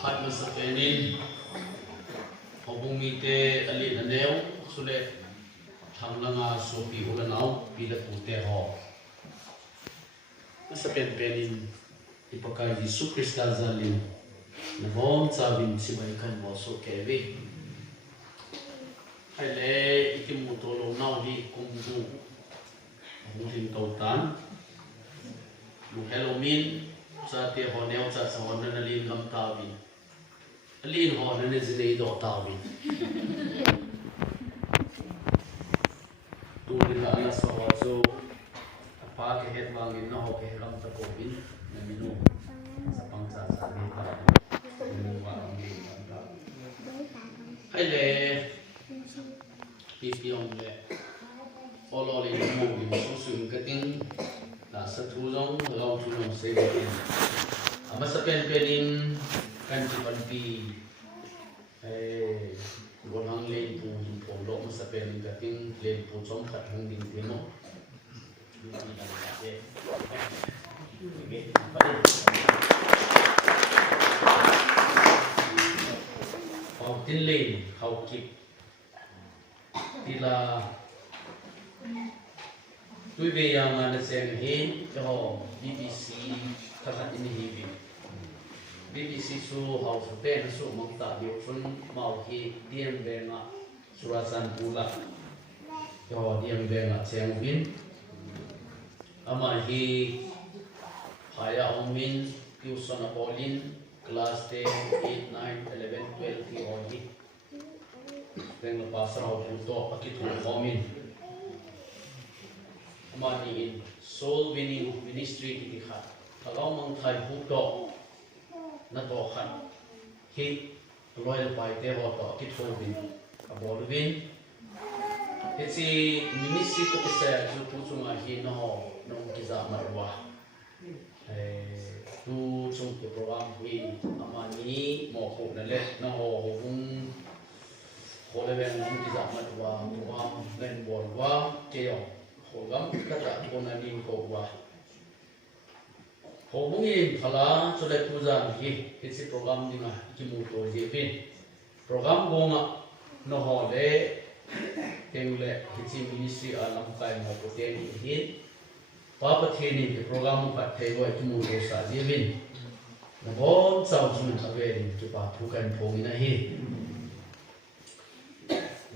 Hat masa penin hobung mite alin aneu sule thanglanga sopi ulanau pila pute ho masa penin ipakai Yesus Kristus zalin nabom sabin sibaikan moso kevi hele ikimu tolo nau di kumbu mungkin tautan lu helomin sa te honeo sa hon na lin lam tawi alin hon na zine do tawi tu ni la ala so so apa ke het wangin no ke lam ta ko bin na minu sa pangsa sa ni ta ni wa ni ta hai le pipiong le olo le mo ni so sun ka ting là sát thu giống lâu thu lòng xây dựng mà sắp bên bên kan chỉ còn pi còn hàng lên thu phổ lộ mà sắp bên cái tiếng lên thu giống thật hàng đình tiếng nó học tiếng lên học kịp thì là tôi về mà nó xem hết cho BBC các bạn in hivi BBC số học số tên số mong ta điều phân màu khi điểm về ngã surasan pula cho điểm về ngã xem win ama hi haya omin tuition apolin class 10 8 9 11 12 thì hỏi hi bên là pastor học to akit homin money in soul winning ministry ki kha kalau mang thai hu to na to khan hi loyal pai te ho to ki thol win abol win it's a ministry to say ju tu chunga hi no ki za marwa tu chung ke program hui amani mo ko na le na ho hung ho le ben ki za marwa program len bol wa ke yo Hogam kata konanin ko wa. Hobungin phala chole puja hi isi program dinga kimuto jepin. Program gonga no hole temle isi ministry alam kai mo poten hin. Papa theni ke program ka thego kimuto sa jepin. Nabon sau jun aven ki pa thukan phongina hi.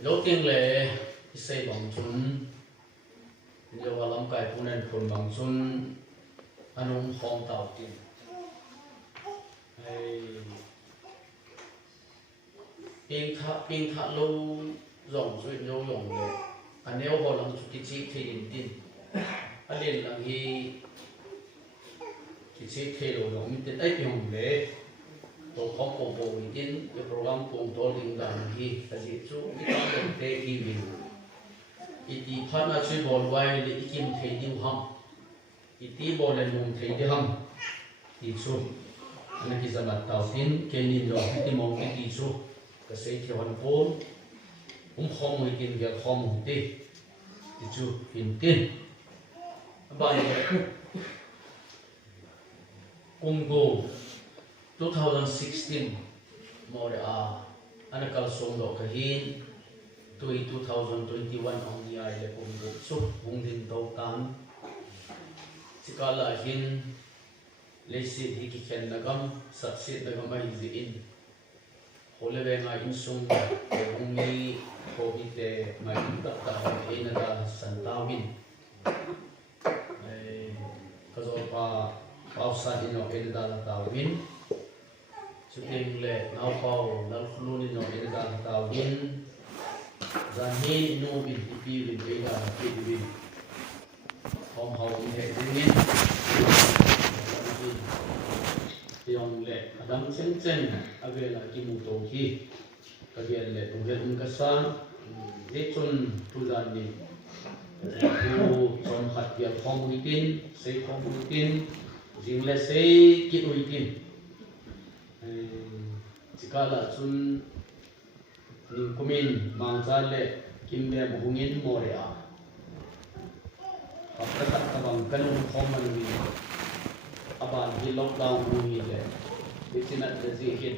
Loting le isai bang chun Nếu mà làm cái phụ nên phun bằng xuân anh ông không tạo tiền pin thắt lâu rộng rồi lâu rộng rồi anh nếu họ làm chút cái chi thì đến tiền anh liền làm gì cái chi thì lâu rộng mình ấy thì không để tôi không có bộ tiền cái program cùng tôi liên làm gì cái gì chú cái đó là cái gì iti phana chui bol wai le ikim thei diu ham iti bol le mum thei de ham ti chu ana ki zamat tau tin kenin lo ti mong ti chu ka sei thi wan pon khom mo ikin gel khom ti ti chu in tin ba ye Congo 2016 mo de ana kal song do ka hin 2021 ông đi ai để cùng được suốt hùng đình đầu tan chỉ có là hin lấy xịt thì cái khen là gam sạch xịt là gam ai gì in hồi lên về ngày in sung để hùng mi hồ bị tệ ngày in tất cả hay là đã sẵn tao bin cái rồi bao sa đi nó cái là tao bin chút tiền lệ nào bao nào luôn đi nó cái là tao bin Zahi no bin ipi bin bela ipi bin Hong hong he dingin Tiong le adam chen chen avela kimuto hi kagian le tungel kasan ditun tudan ni tu som khat ya khom itin sei khom itin jing le sei ki itin cikala chun ning kumin mangsa le kimbe buhungin morea apta kat tabang kanung khom ni aban hi lockdown ni le It's not the Zihin,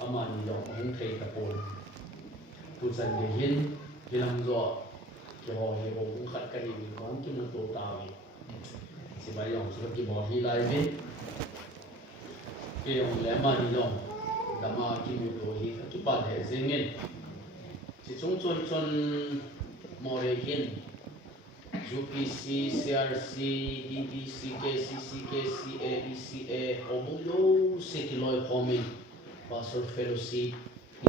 Aman Dong, Hong Tay Tapon. Pusan the Hin, Hilam Zo, Johor, Hong Khatkani, Hong Kim Tawi. Sibayong, Sukibo, Hilai, Kayong Lemon Dong, Dama Kimuto, he Kipan has in. Chun Morehin, UPC, CRC, DDC, KCC, KCA, ECA, Hobulo, Sikiloi Homin, Pastor Fellowship,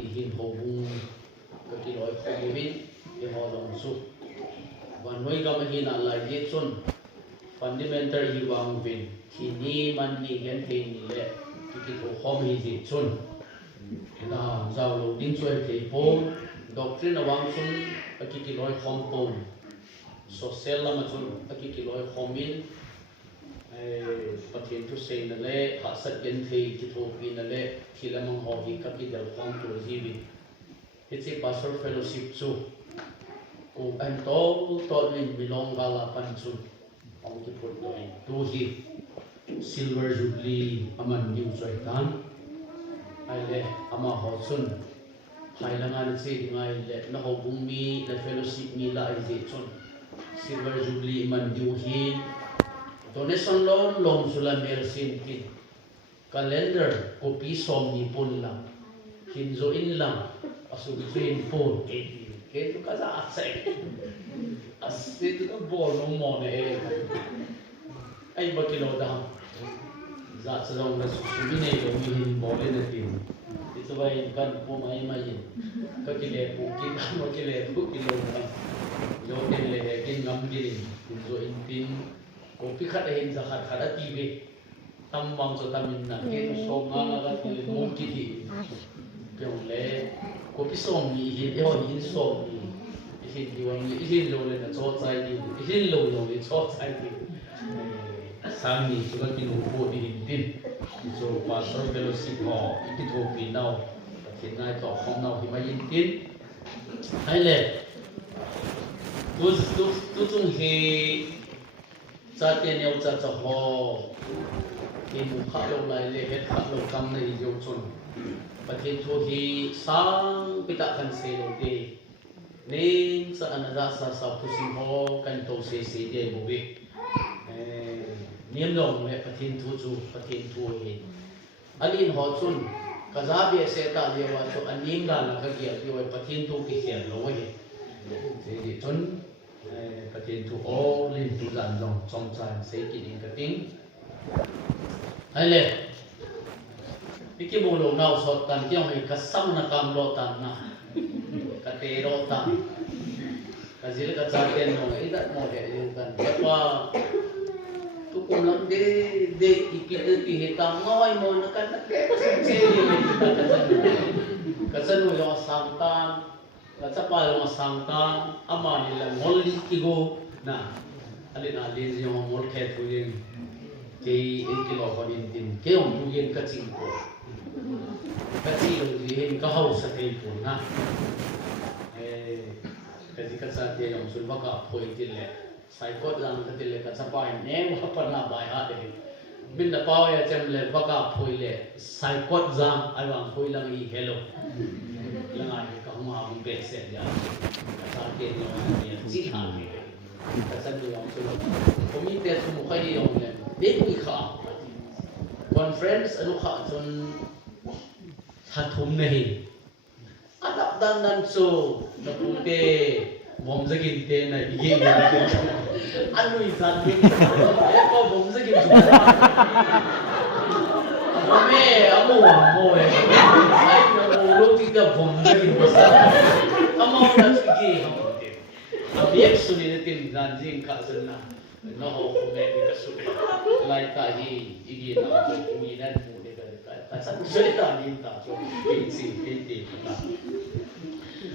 Hin Hobung, Kakiloi Homin, Eholong Su. One way Gamahina like Yetsun, fundamental Hiwang Bin, Kini Mani Gentin, Kikito Homi Chun. Now, Zao Ding Sui Tepo. Doctrine of Wangsun, a kikiloi compon, social lamazun, a kikiloi homin, patin to say the lay, Hassad Gentay, Kitopin the lay, Kilamon Hovi, Capital Home to Zibi. It's a pastor fellowship too. And all taught in Milong Gala Pansu, on the put going to he, Silver Jubilee, Aman New Zaitan, I let Ama Hotsun. Kailangan si ngay na hobung mi na fellowship mi la ization Silver Jubilee man diuhin donation loan long sula mersin kin calendar kopi som ni pun lang hinzo in lang asugin pun ke tu kaza asay as itu ka bolong mo ne ay bakilo da za sa dong na susubine ko mi hin bole na tin itu baik kan pemain main kakile bukit makile bukilo kan joten le kin ngamdiri jo inpin kopi khada hin zakat khada tibe tambang so tamin na ke so nga ga ti mukti ti le kopi som ni hin hin som ni hin diwang ni hin lo le na cho chai ni hin lo ni cho chai ni sang ni so ka kin ho di din so pastor fellowship ho ikitopi now hiện nay có không nào thì mới yên tin hay là tu chung thì cha tiền yêu cha cho họ thì một khát lâu lại lệ hết khát lâu cam này yêu chun và thiên thu thì sang bị tạ khăn xe đầu tiên nên sa anh ra sa sa tu sinh họ cần tu xe xe để bù bê niệm lòng lệ và thiên thu chu và thiên thu thì alin họ chun kazabi se ta dia wa to anim da la ka dia wa patin tu ki hian lo ye thì chun patin tu o lin tu zan dong chong chan se ki ding ka ting ai le iki mo lo nau sot tan ki ong ka sam na kam lo tan na ka te ro ta ka zil ka cha ten no ai da mo de tan pa tu kum lang de ikit ti hitang ngoi mo na kan ke kasan mo yung sangtan kasapa yung sangtan ama nila ngoli kigo na alin yung ngol khet ko yung kay kilo ko din din kay yung tuyen kaching ko kaching yung kahaw sa tempo na kasi kasati yung sulbaka po itile Saikot lang katile katsapay nem kapana bay ade bin na pawe chamle baka phoile saikot jam aiwang phoi lang I hello langai ka huma bu be se ya kasate no ni chi ha ni kasatu yang so komite tu mukhai yong le de ni kha conference anu kha chon hathum nahi adap dan dan so na pute bom zakin te na ige ni anu izan ni ko bom zakin tu ame amu mo ai na lo ti da bom zakin basa amu na sige abiek suni ne tin zan jing ka sana no ho me ka su lai ta hi ige na ko ni na mu de ka sa su ta ni ta so ti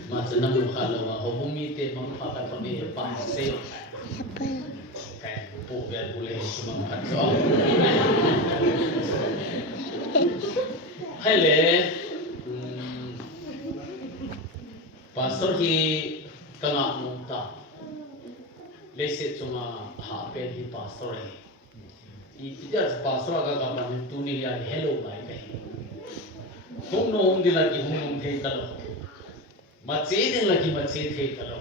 Masa na mukha lawa ho bumite mang pakat pami pa se kaya po biar boleh sumangkat so hele pastor hi kanga nungta leset cuma hapen hi pastor hi I tidak pastor aga kapan tu ni ya hello bye kai hung nong đi là ki hung nong thei talo mà chế đi là ki mà chế thei talo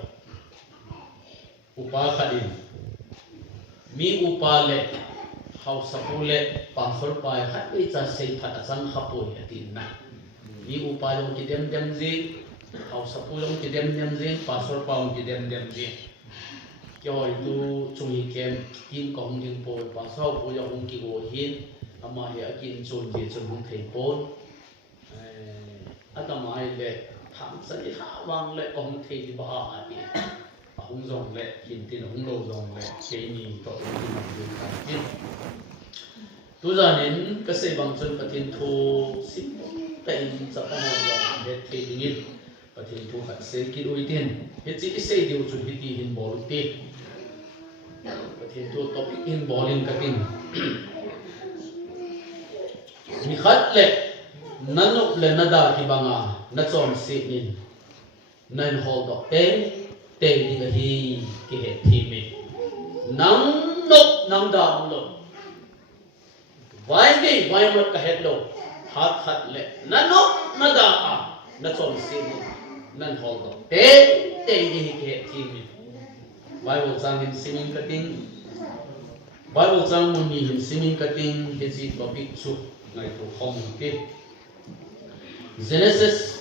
upa khadin mi upa le hau sapule pasol pai khat be cha sei phat achang khapoi atin na mi upa jong ki dem dem ji hau sapulong ki dem dem ji pasol paung ki dem dem ji kyo tu chung hi kem kin kong ding po pasol po ya hung ki go hin ama he akin chun ji chun hung thei pon atama ai le tham sa ni ha wang le kong thei di ba a ti hung zong le kin tin hung lo zong le ke ni to tin ma du ka tin tu za nin ka sei bang chun patin thu sim ta in sa pa mo zong le thei ding patin thu khat se ki ui tin he chi sei diu chu hi ti hin bol ti patin thu topic in bolin ka tin mi khat le nanuk le nada ki banga na chom si nin nan hol do te đi cái gì cái hệ thì mình nắng nốt nắng đào lộ vài một cái hệ lộ hạt hạt lệ nắng nốt nắng đào nó tròn xin nắng hol đó té đi cái hệ thì mình vài bộ trang hình xin cái tin vài bộ trang muốn nhìn xin cái tin cái gì có bị chụp ngày tổ không cái Genesis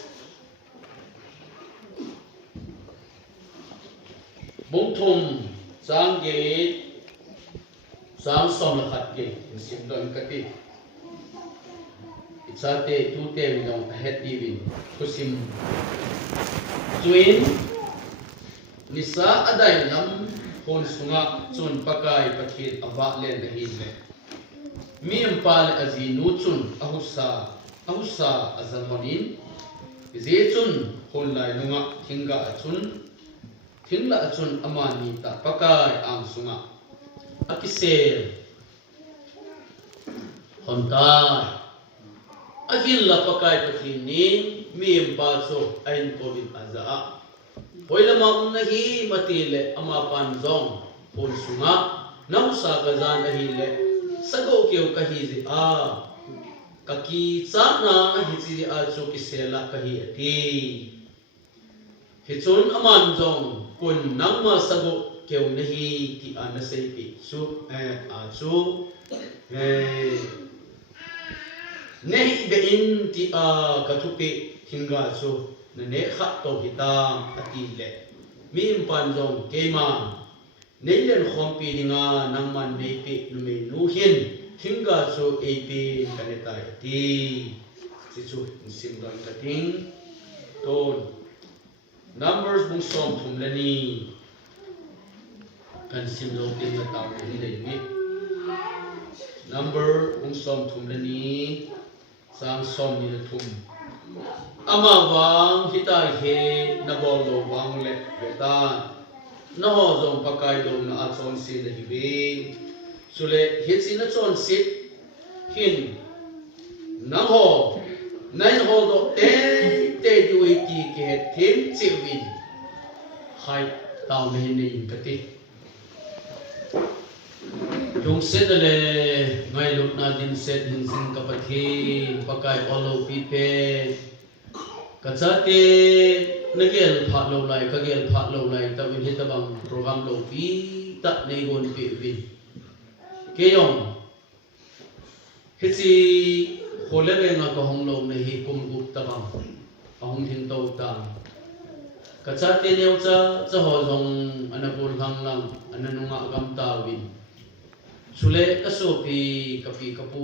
bung thum sang ge sang som la khat ge sim don kati ichate tu te wi dong het ti win kusim tuin nisa adai lam hon sunga chun pakai pathit awa len da hi le mi ampal azi nu chun ahusa azalmanin ze chun hon lai nunga thinga chun thingla chun amani ta pakai ang sunga akisel honta agil la pakai pathinin miem ba so ain covid aza hoilama nahi matile ama pan zong hon sunga nausa gazan ahile sago keu kahi a kaki cha na hi chi a chu kisela kahi ati hichun aman zong kun nangma sago keu nahi ki ana sei pi chu a chu nahi be in ti a katupi thinga chu na ne khat to kita ati le mi pan jong keima neilen khompi dinga nangman nei pi lume nu hin thinga chu e pi kaneta ti si chu sim don kating ton Numbers bung som thum lani kan sim lo tin la taw ni le ni number bung som thum lani sang som ni la thum ama wang hita he na bol lo wang le beta na ho zong pakai do na achon si le hibe sule hit sin na chon sit hin na ho nine ho do te duy ki ke thêm chịu vin hai tàu này này cái gì đúng xét là ngày lúc nào din xét din sin cái bát hi pakai olo pipe cái giá te cái gel phát lâu lại cái gel phát lâu lại ta vin hết bằng program lâu pi ta này gon pi vin cái yong cái gì hồi lẽ về ngã cái hồng lâu này hi cùng gục ta bằng ông thiên tàu ta cả cha tiền yêu cha họ dùng anh buồn hăng lăng anh nung ngã gam ta vin sule cái số pi kapu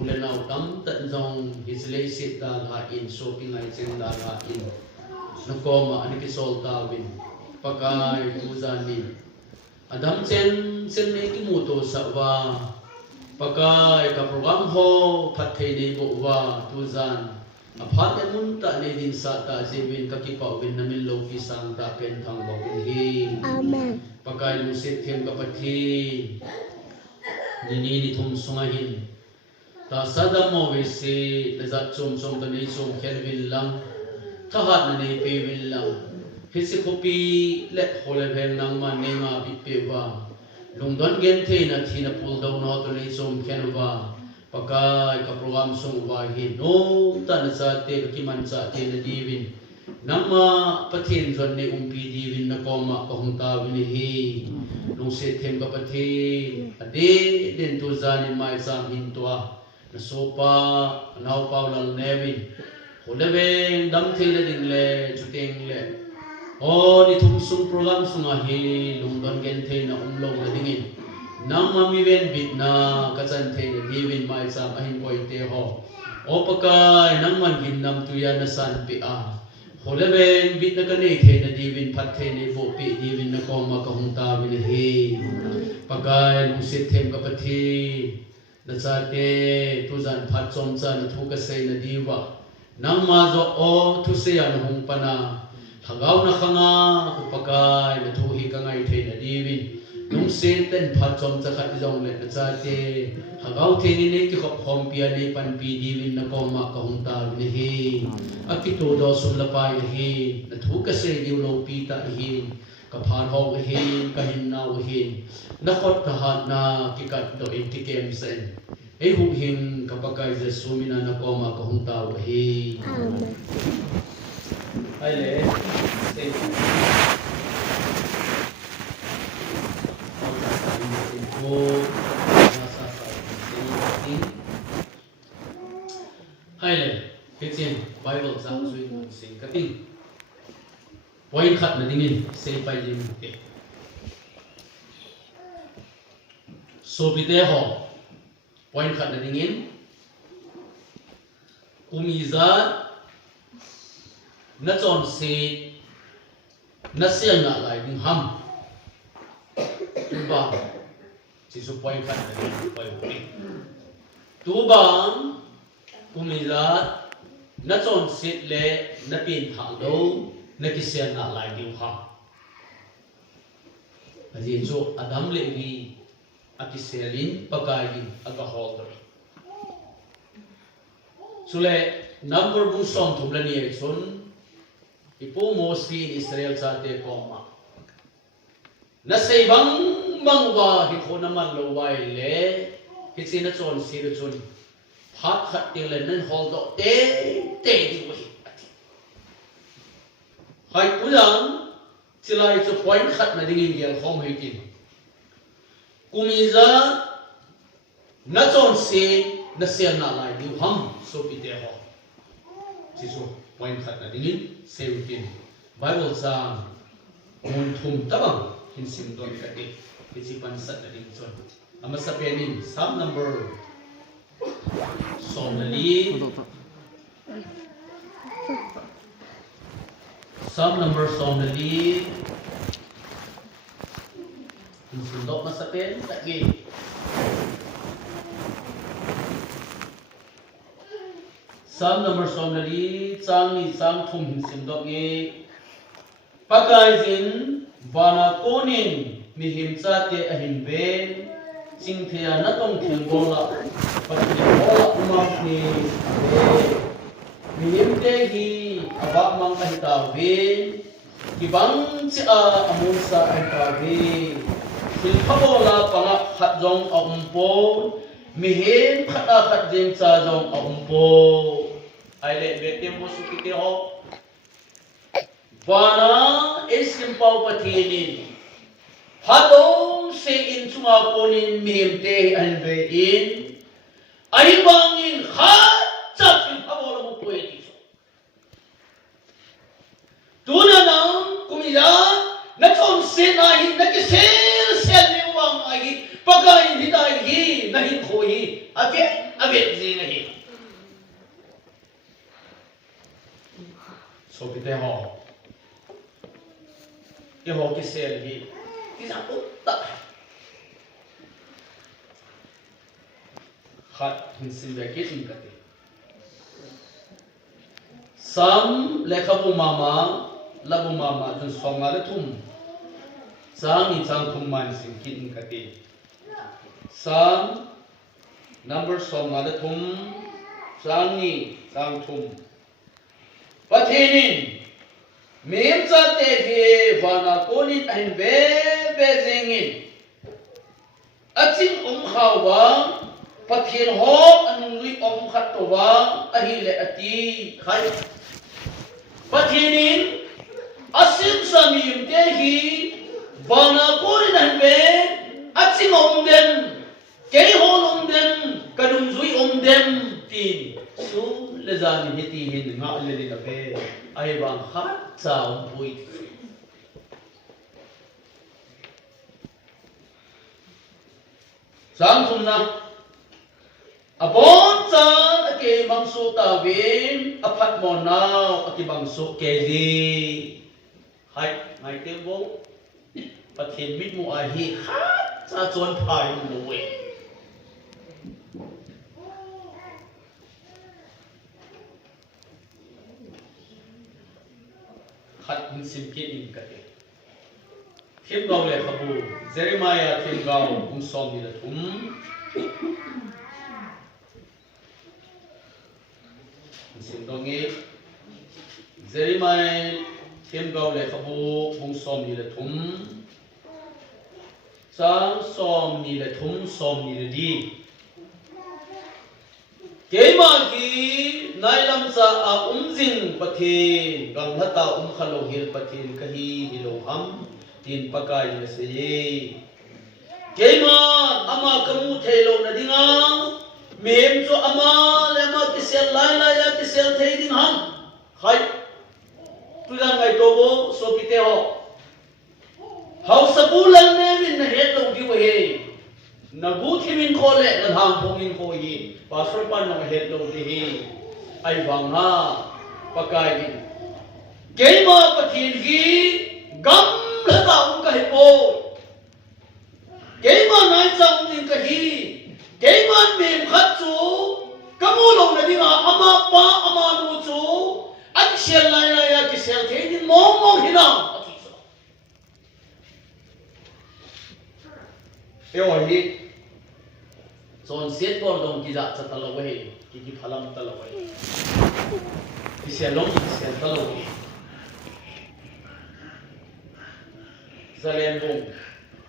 ulen nào tam tận dùng hisle sit ta ha in shopping ai chen ta ha in nó có mà anh cái sol ta vin pakai uzani adam chen này cái mô tô sa wa pakai ka program ho phat thei nei bo wa tu zan aphat emun ta ne din sa ta jewin ka ki pau bin namin lo ki sang ta pen thang ba hi amen pakai lu sit them ka pathi ni thum sunga hin ta sada mo we se la za chom ta nei chom khen vil lang tha hat na nei pe vil lang hisi kopi le hole bhen nang ma ne ma bi pe wa lungdon gen the na thina pul do no to nei chom khen wa pakai ka program sung wahin no tan sa te ki man sa te na divin nama pathin zon ne umpi divin na koma ka hungta wini hi nung se them ka pathin ade den tu zani mai sam hin tua na sopa nau paulal nevin holeweng dam thile ding le chuteng le o ni thum sung program sung a hi lung don gen the na umlo na dingin nang mami ven bit na kachan the na divin mai sam ahin koi te ho o pakai nang man gin nam tu ya na san pi a holeweng bit na kanei the na divin phat the ne bo pi divin na koma ka hungta wini hi pakai lung sit them ka pathi na cha te tu zan phat chom cha na thu ka sei na diwa nang ma zo o thu se ya na hung pana hagaw na khanga upakai na thu hi ka ngai the na divin nung se ten phat chom cha khat jong le na cha te hagaw the ni ne ki khop khom pia ne pan pi divin na koma ka hung ta ni hi akitu do sum la pai hi na thu ka sei diu lo pi ta hi ka phan ho hi ka hin na hi na khot ta ha na ki kat do in ki kem sen ei hu hin ka pakai je sumina na koma ka hung ta hi ai le sei ko nasa sa sei ai le kitchen bible sang suy sing ka ting point khat na dingin sei pai lim te so bite ho point khat na dingin umiza na chon se na siang na lai ding ham tu ba chỉ số point khat na ding pai pi tu ba umiza na chon sit le na pin thang do na kisian na lai ding ham aji jo adam le wi akiselin pagkain aga holder sule number bu som thumlani ai chun ipo mosfi in Israel sa te koma na sei bang mangwa hi khona man lo wai le hi china chon si ru chun phat khat te le nan hol do te di wi hai pulang chilai chu point khat na ding in gel khom hi kin kumiza na chon si na sian na lai diu ham so pi te ho chi so point khat na ding in seutin bible sang mun thum tabang hin sim don ka te ki chi pan sat na ding chon ama sa penin sam number somali sundok masa pen tak ge sam number somali chang ni chang thum hin sundok ge pakai jin bana konin mi him cha te a hin ve ching thea na tong theng bola pati bola umam ni mi him te hi aba mang ka ta ve ki bang cha amun sa ai ta ve silpabola panga khat jong aumpo mihin khata khat jeng cha jong aumpo ai le bete mo su ki ho bana esim pau pathinin hadong se in chunga ponin mihim te an ve in ai bangin khat cha silpabola mo poeti tuna nang kumila na chon se na hin na ki se ni wang ai pagai hi dai hi na hin kho hi ave ji na hi so ki te ho ye ho ki se hi ki sa utta khat hin sin ve ki sin ka te sam lekhabu mama labu mama jun songa le thum sang ni chang thum man sin kin ka te sang number songa le thum sang ni chang thum pathinin mem cha te ge wana konin an ve zengin achin khawa pathian ho anung lui om khat to wa ahi le ati khai pathianin asim samim te hi bana korin han ve achim om dem kei hol om dem kadum zui om dem tin su le zani hiti hin nga le ni la pe ai bang khat cha om pui sang thum na abon chan ake mangsu ta vin aphat mo naw ake bangsu ke li hai ngai te bo pathian mit mu a hi khat cha chon phai mu we khat in sim ke in ka te Kim gao le khabu Jeremiah kim gao kum som ni la thum sim dongi Jeremiah kim gao le khabu kum som ni la thum sang som ni la thum som ni la di Kema ki nailam sa a umjing pathin gam hata khalo hil pathin kahi hiloham tin pakai na se kema ama kamu thelo na dinga mem cho ama le ma kisel lai la ya kisel thei ding ham khai tu jang ngai to bo so kite ho hau sabulan ne min na het lo di we he na bu thimin kho le na dham phongin kho hi pastor pan na het lo di hi ai bang ha pakai ni kema pathin gi gam la ta um ka hi po kema nai chang din ka hi kema mem khat chu kamu lo na dinga ama pa ama nu chu ak sel lai la ya ki sel the din mong mong hina eo hi son set por dong ki za cha ta lo we ki phalam ta lo we ki sel long ki sel ta lo we Zalen bung,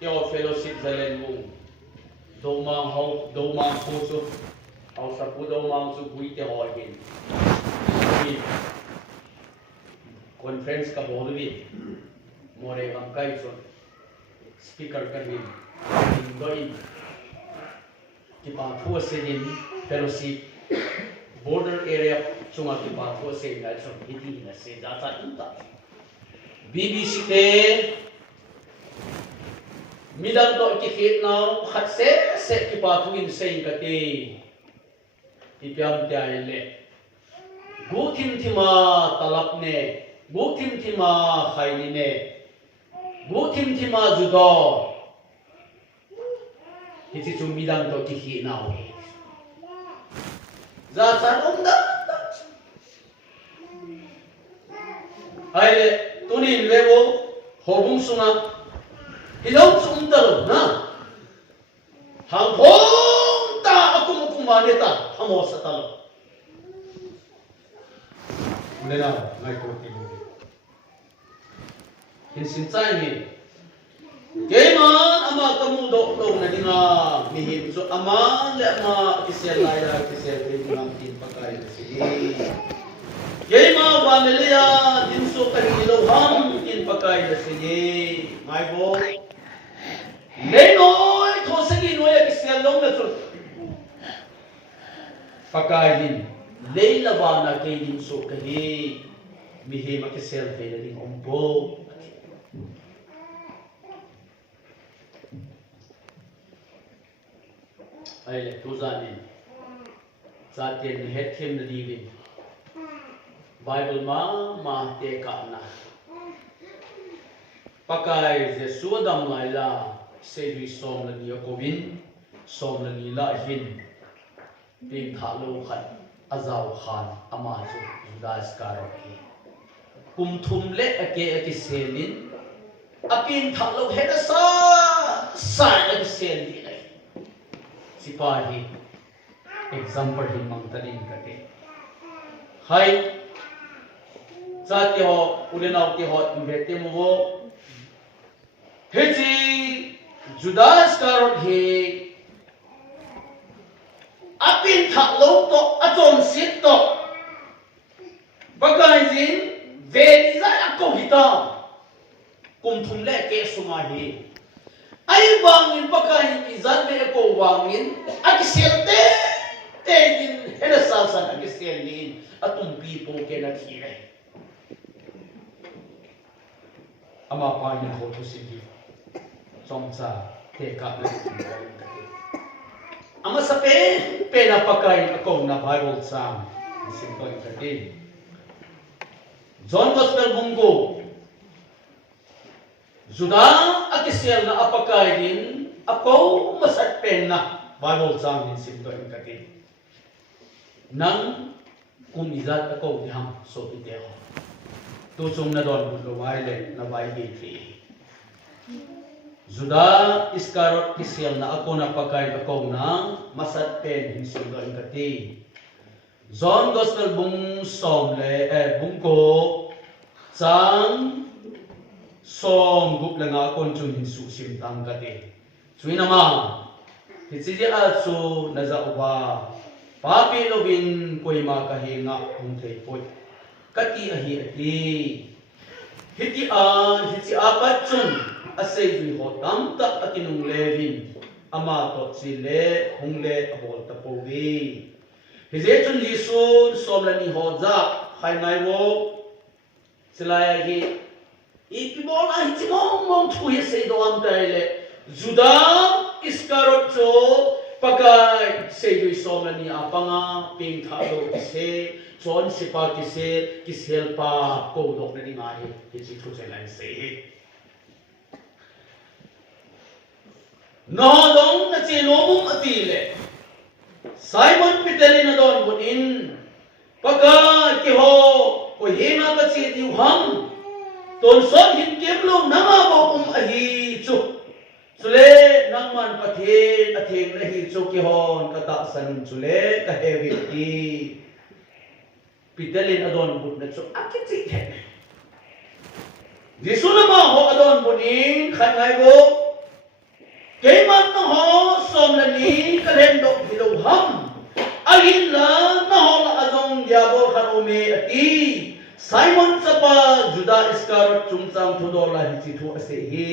your fellowship Zalen bung, domang ho, domang puso, au sapu domang su buite hoin. Conference ka bolvi, more kam kai son, speaker kahin, indoi, kipa thua senin fellowship, border area chunga kipa thua sen dai son hiti na se data inta. BBC te midang to ki khit naw khat se ki pa thuin sein ka te ipiam tai le gu thim thima talap ne gu thim thima khaini ne gu thim thima judo hiti chu midang to ki khit naw za san da ai le tunin lewo hobung sunga Hilong sung talo na hang hong ta akum manita hamo sa talo nena ngai ko ti hin sin chai ni keman ama kamu do na dinga mihim so ama le ama kisel lai da kisel ti ngam tin pakai si keman wa melia din so kanilo ham tin pakai si mai bo Nei noi thosagi noi kisel long na chu pakai din nei lawana ke din so kahi mihi ma kisel fe na ding ombo ai le tu zanin zaten het them na divin Bible ma te ka na pakai jesu dam lai la Sevi som la niya kovin, som la nila hin, ping thalo khat, azaw khan, amazo, Judas Iscariot. Kum thum le ake selin, apin thalo heda sa ake selin ay. Sipahi, example hin mangtanin kate. Hai, sa tiho, ulinaw tiho, imbete mo ho, Hiti Judas Iscariot he apin thak lo to achon sit to bagai jin ve za ako hita kum thum le ke sumahi ai wangin bagai izan me ko wangin akiselte te din hela sasan akiselin atum pi po ke na thire ama pa yin ho to sigi somsa te ka le ama sa pe na pakai ako na Bible sam simple kadi John Gospel Bungo Juda akisel na apakai din ako masat pen na Bible sam simple kadi nang kumizat ako diham so ite tu chung na don bu wai le na bai gi tri Juda Iskarot kisel na ako na pakai ako na masat pen hinsul don kati John Gospel bung som le bungko chang som gup la nga kon chun hinsu sim tang kati chui nama hitsi a chu na za uba papi lovin koima ka he nga hung thei poi kati a hi hiti a ka chun asay vi ho tam tak atinung levin ama to si le hung le abol ta po vi hize chun Yesu somlani ho za khai ngai wo silaya gi ikibol a hiti mong thu hi se do am tai le Juda Iskarot cho pakai se vi somlani apanga ping tha do se chon sipa kisel pa ko dok ni ngai hi chi thu se lai se no dong na chi no bum atile Simon Peter na don bunin pagka ki ho ko hima ka chi ti hang ton son hin kemlo nama bo ahi chu chule nangman pathe atheng na hi chu ki hon ka ta san chule ka hevi ti Peter na don bun na chu akiti he Jesu na ma ho adon bunin khangai go Kaiman na ho somlani kalem dok hilaw ham agin la na ho la azong diabol khanome ati Simon sapa Juda Iskarot chungchang thudola hichi thu ase hi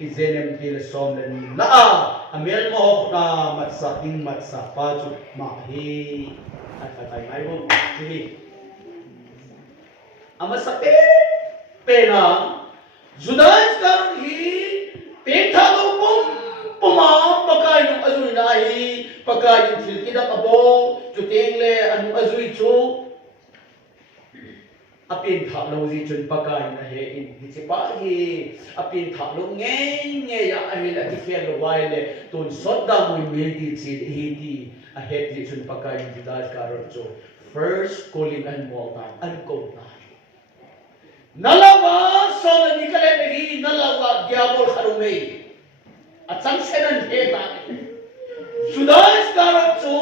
izenem til somlani la amel mo ho na matsa ing matsa pa chu ma hi at patay mai bo hi ama sa pe na Juda Iskarot hi pe tha lo pum Puma pakai nung azui nahi pakai yung filkida kabo juteng le anu azui chu apin thak lo zi chun pakai na he in hisipa hi apin thak lo nge ya ahi la ki fel lo wai le tun sot da mui mil di chi hi di a het zi chun pakai yung Juda Iskarot chu first calling and more time an ko na nalawa so na ni kale hi nalawa diabol kharume at sangsenan heta Juda Iskarot chu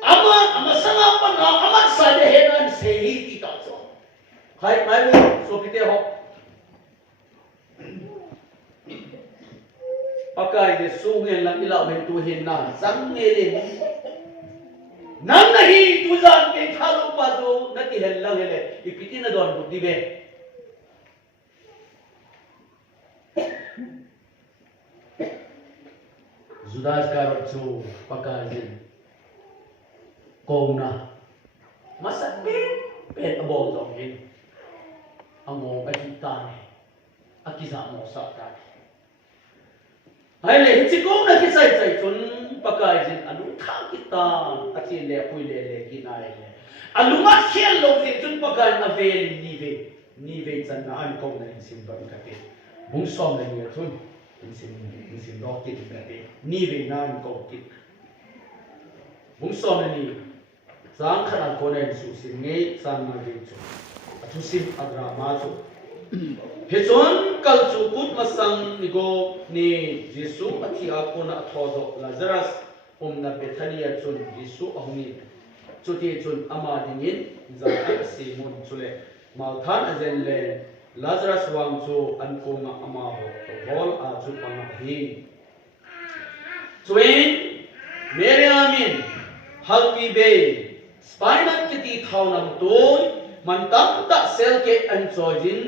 ama sanga pa na ama sa de henan sehi kita so hai mai so pite ho pakai de sungen lang ila ben tu hin na sang ne le nang nahi tu jan ke thalo pa jo nati hel lang hele ipiti na don buddhi be Juda Iskarot chu pagkain ko na masakit pen abol dongin amo kakita ni akisa mo sa ta ai le hitsi ko na kisai sai chun pagkain anu tha kita ati le pui le kinai le anu ma khel lo je chun pagkain avel ni ve chan na an ko na sim ba ka te bung som le ni chun in rock kit ni ve na ko kit bung so ni sang khana ko na su sim nge sang na ve chu athu sim agra ma chu he chon kal chu put masang ni go ni Jesu athi a ko na thodo Lazarus na Bethania chun Jesu ahungi chuti chun ama dingin za simon chule malthan azen le Lazarus wang chu an ko nga ama ho hol a chu pang hi chuin Mary amin halpi be spinal kiti thau nam toy man tam ta sel ke an chojin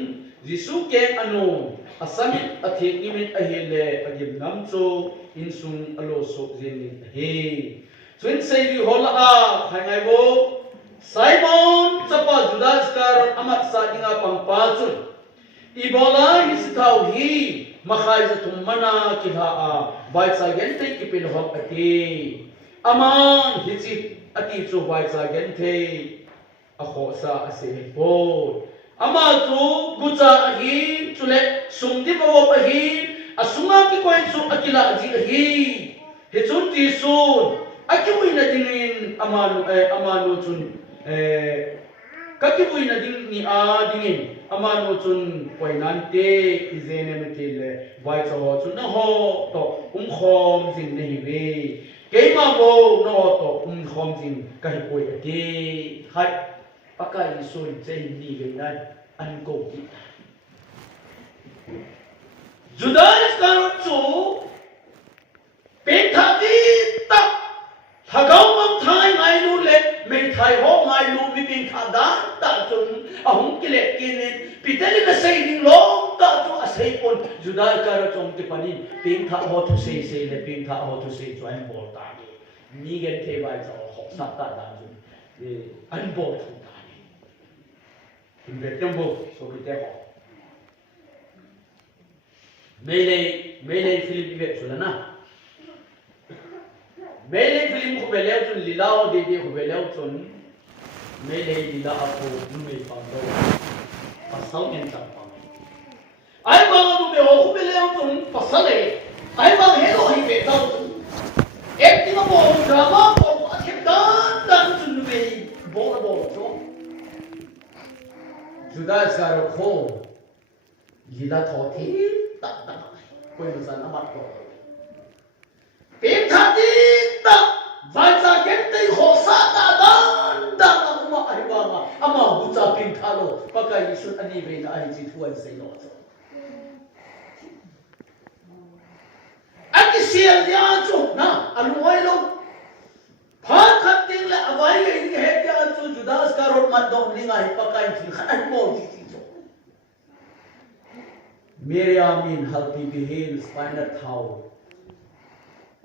jisu ke anu asamit athik nimin ahile agim nam cho insung alo sok jin he twin sei ri hola a khangai bo Simon chapa Judas kar amat sa inga pangpa chun ibola histhau hi makhai za thummana ki ha a vai sa gen te ki pin hok ati aman hichi ati chu vai sa gen te a kho sa ase po ama chu gucha hi chule sungdi bawo pa hi asunga ki koi chu akila ji hi he chun ti sun akiwi na dingin amanu chun kakiwi na ding ni a dingin amanu chun koi nante izene metile vai cho chun na ho to khom jing nei ve keima bo no to khom jing kai koi ati hai pakai sun chen ni ve nai an ko ki Judas karot chu pe thati ta thagau mang thai ngai lu le me thai ho ngai lu mi pin tha dan ta chun ahung ki le kin pitali na sei ding long ta chu a sei pon Judas karot chong ti panin pin tha ho thu sei sei le pin tha ho thu sei chu an bol ta ni gen the bai cho hok sa ta dan chu an bol thu ta ni in ve tem bo so ki te ho Mele film ibe chulana Mele film ko beleu chun lilao de ko beleu chun mele lila ako nume pando pasau en ta pa ai ba nu be ho ko beleu chun pasale ai ba helo hi be ta ek ti mo drama ko akhir dan chun nume bo cho Judas garo ko lila thothi tak koi nusan amat ko pethati tak vaisa kentai khosa ta dan ama aiba ama bucha pinthalo pakai isun ani ve na ai ji thuan sei no cho aki sial dia chu na aluai lo phan khating la awai ge he dia chu Judas karot mat dong linga hi pakai ji khan mo ji Miriam in halpi bihil spinal thau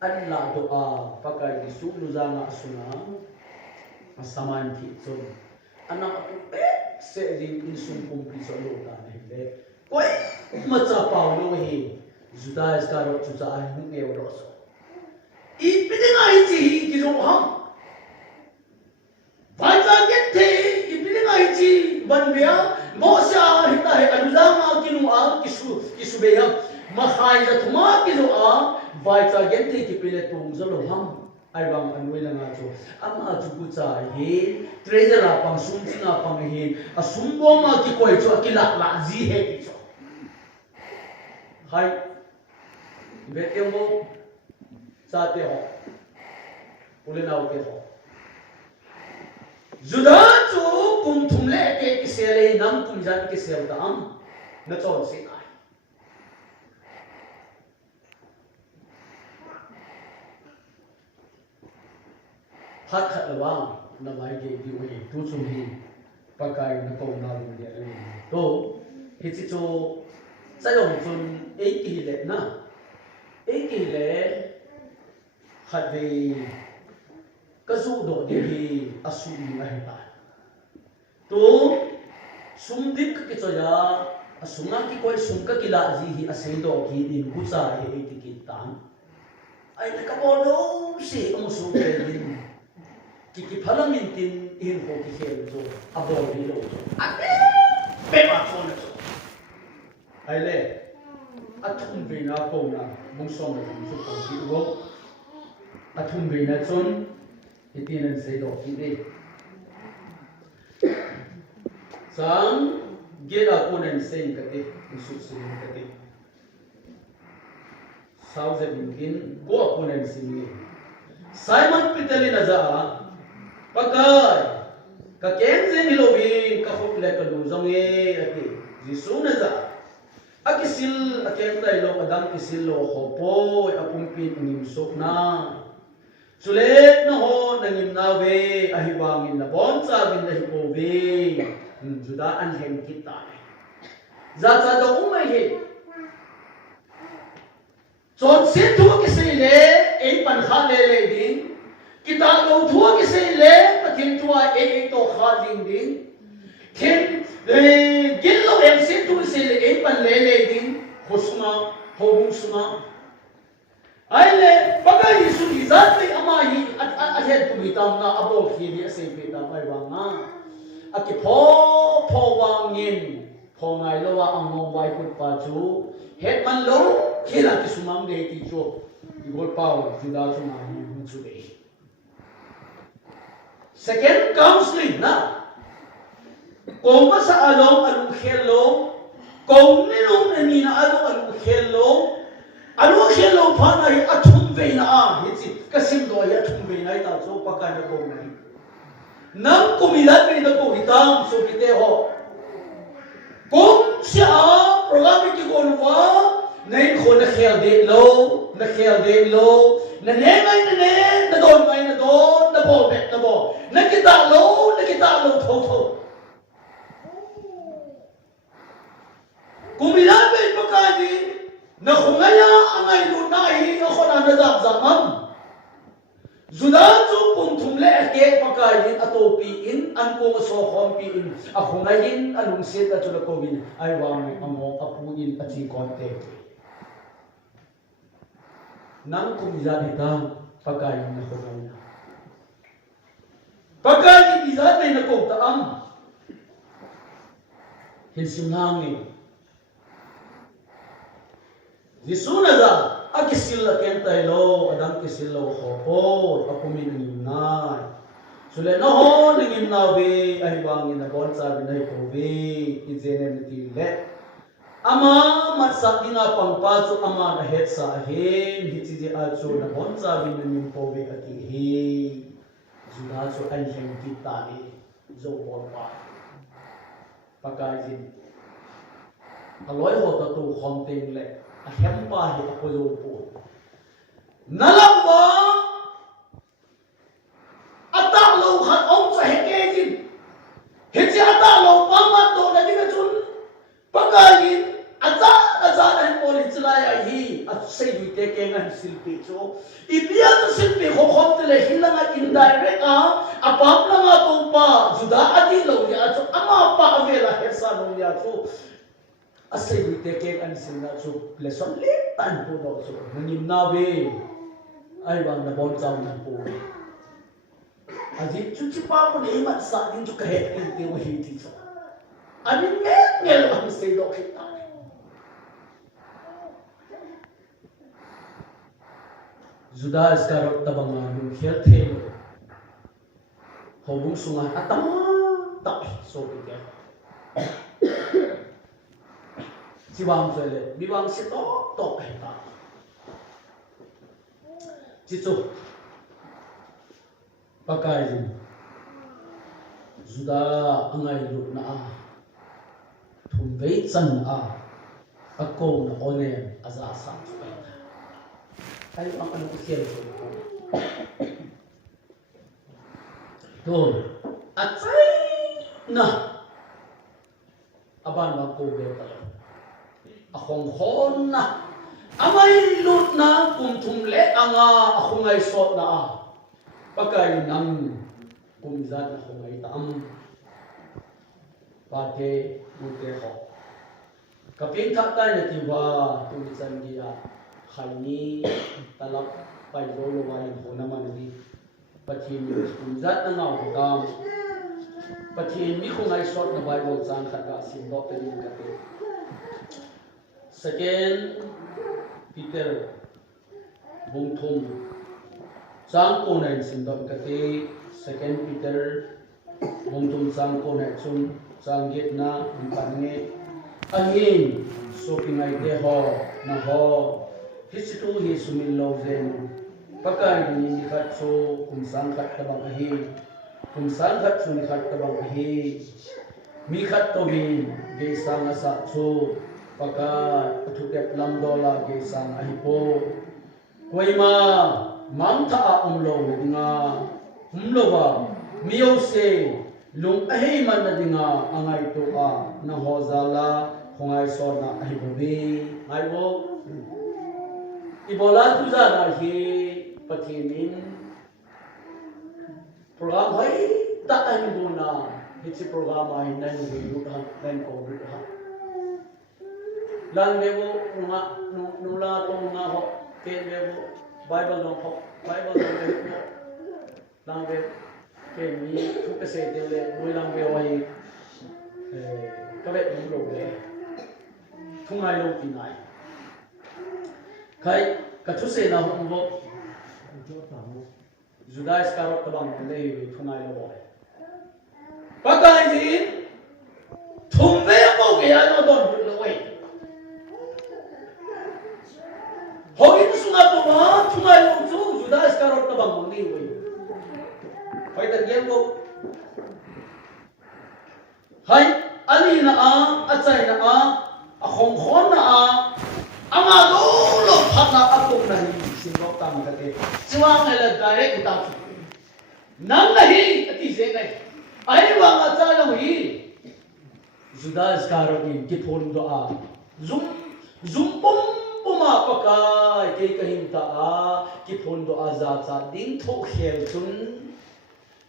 Allah doa pakai di sulu zanga suna asaman ti chun anak aku se din insum kumpi solo ta ne koi macha paulo hi Judas karot chu cha ai hu nge ro so I pidinga hi chi ki ro ham Vaja gete I pidinga hi chi ban bia Mosha hita hai aluzama kinu a kisu beya makhai za thuma kinu a vai cha gente ki pile tum zalo ham ai bang anui la nga chu ama chu ku cha he treasure a pang sum singa pang he asum bo ma ki koi chu akila la ji he ki chu hai be ke mo cha te ho ule na ke ho Judas chu kum thum le ke kisele nam kum jan kisel da am na chon si ai hat khat lawang na mai ge di we tu chu hi pakai na ko na lu dia le to hi chi chu sa yong chun e ki le na e ki le khat ve kazu do de hi asu ni ai ta to sumdik ki choya asunga ki koi sumka ki la ji hi asei do ki din ku cha he ti ki tan ai na ka bo do si amu su ke din ki phalamin tin in ho ki he zo abo ni lo ate pe ma chon so ai le athum ve na ko na mong som na su ko ki go athum ve na chon itinan sei do ki de sang gera kunan sei kate isu sei kate sauze bingin go kunan sei Simon Peter na za pakai ka ken zen hilobi ka khop le ka lu zong e ati jisu na za akisil aken dai lo adam kisil lo hopo apum pin nim sok na Sulit na ho nangim na we ahibangin na bon sa bin na hipo we judaan hen kita zat do umay he chon sin thu ki se le ei pan kha le din kita lo thu ki se le pathin tua ei to kha ding din then gil lo em sin thu se le ei pan le din khosma hobung suma ai le bagai Yesu di zat le ama hi at het tu bitam na abo khi di ase pe ta pai wa nga aki pho wangin pho ngai lo wa angong wai put pa chu het man lo khila ki sumam de ti chu di gol pau juda chu ma hi hu chu de second counseling na kung sa along alung khelo kung nilong na ni na alung khelo alo khelo phana hi athum ve na a hi chi kasim do ya athum ve na ta so pakka na ko nai nam kumilat ve na ko hitam so kite ho kung sia program ki ko wa nei ko na khel de lo na ne ngai na ne na don na bo bet na bo na kita lo tho kumilat ve pakka ni na khungaya angai lu na hi na khona na dam zamam zudan chu pum thum le ke pakai atopi in an ko so khom pi in a khungayin alung se ta chu ko bin ai wang amo apu in achi konte nang kum jadi dam pakai na khungaya pakai di zat na ko ta am hin simhang ni Yesu na za akisil la kentay lo adam kisil lo khopo akumin ng nai sule no ho ningim na be ay bangin na bon sa binay ko be izenem ti le ama matsak dinga pangpaso ama na het sa hen hitiji aso na bon sa binay ko be ati he juda so ay hen kita e zo bon pa pagkajin aloy ho ta tu khomteng le hempa hi apoyo po nalawa atalo khat ong sa hekejin hitsi atalo pamat do na diga chun pagayin aza na poli tsilaya hi at say we take an silpi so ibia to silpi ho khom tele hilanga indirect apap langa to pa juda adi lo ya so ama pa avela hesa no ya so asay we take an sinna so lesson tan po do so ngim na be ai bang na bon chang na po aji chuchi pa ko ni mat sa din to kahet kin te wo hi ti so ani ngel ang say do kita Judas karot tabang ng healthy hobung sunga atama tak so ke Siwang sele, biwang si to kita. Cicu, pakai sudah angai lu na tumbei san ako na onem azasa kita. Ayo ang ano kusir so. Tuh, atsay na aban magko beta. Akong hon na amay lut na kumtumle anga akong ay sot na pagkain ng kumizan akong ay taam pati mute ko kapinta tayo na tiba tulisan dia kani talap pay lolo wain ko naman di pati kumizan na nga hukam pati mi kong ay sot na Bible san kata sindok tayo kati Second Peter bungthum sang ko na sindok kati Second Peter bungthum sang ko na sun sang gitna pange ahin so pinay de ho na ho hisitu hi sumillo zen pakai ni kat so kum sang kat tabang ahi kum sang kat sun kat tabang ahi mi kat to bin ge sang asa so pagka tutep lam dola ke sang ahipo kuima mang tha lo dinga lo ba miyo se lung ahi man na dinga angai to a na hozala hongai so na ahi bobi ai bo ibola tu za na hi patinin program hai ta ani bona hichi program ai nan wi lu ha nan ko ru ha lan lewo nula to nga ho ke lewo bible no ho bible no lewo lang lewo ke mi thu ka se de le moi lang lewo ai ka ve mu lo le thung ai lo pi nai kai ka thu se na ho mo Judas karot ka bang le thung ai lo ai pakai din thung ve mo ke ya no don lo wei Hogin sunga po ma thungai lo chu Judas karot ka bang ni wei pai ta gem go hai ali na achai na a khong khon na ama do lo phata atuk na ni singok tam ka te chiwang la direct ta nang nahi ati je nai ai wa nga cha lo hi Judas karot ni ki phon do a zum pom puma pakai ke kahim ta ki phon do aza cha ding tho khel chun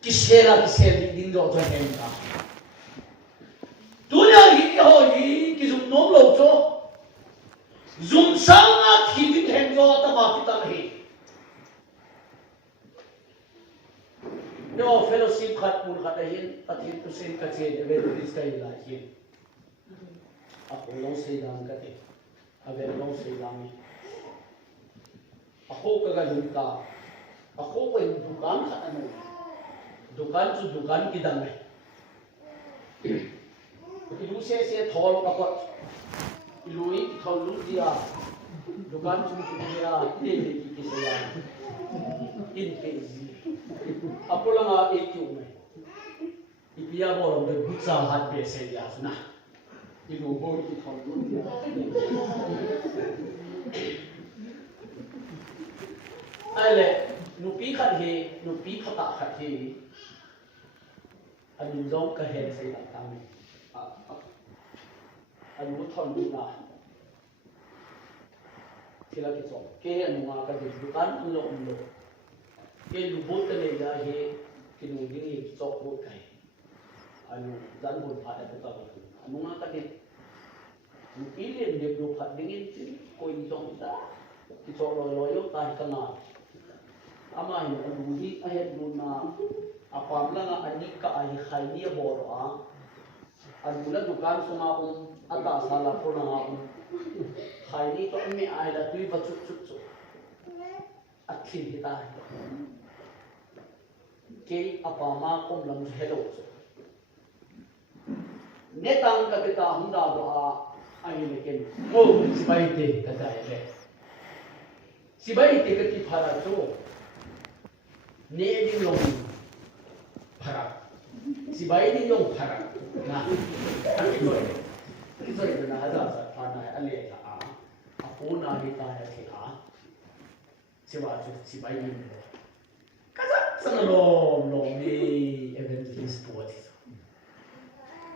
ki sel ding do cho hem ta dunya hi ho hi ki zum nom lo cho zum sang na khi ding hem do ta ma ki ta hi no fellowship khat mun khat hin pathin tu sen ka che de ve dis kai la hi a ko lo se dang ka te ave lo se dang a ko ka ga lu ta a ko wen dukan khat anu dukan chu dukan ki dang ilu se thol ka ko ilu I thol lu dia dukan chu dia te ki se ya in pe apolanga ekyu me ipia bo de butsa hat be se ya na ilu bo ki thol lu dia ale nupi khat he nupi phata khat he anh giống cái hệ xây đặt tăng anh muốn thon đi na thì là cái chỗ cái anh mua cái gì cũng ăn lộn cái lúa bột cái này là hệ cái nuôi những cái chỗ bột cái anh dẫn bột phạt để tao anh mua cái gì một ít liền được lúa phạt những cái coi giống ta cái chỗ rồi lúc tai cái nào ama anh nuôi đi anh nuôi na apam lang anika ay khayni boro adula dukan sunga ata sala puna khayni to me ay la tui ba chu athin hita ke apama kom lam hello netang ka kita hunda do ay ne ken ko sibai te ka dai le sibai te ka ti phara to ne ding long Parak, si bayi ni yung parak, na, ang ito na ada sa panay aliyah ka ako na kita ya si bayi ni kasak sa lom ni evangelist po ito,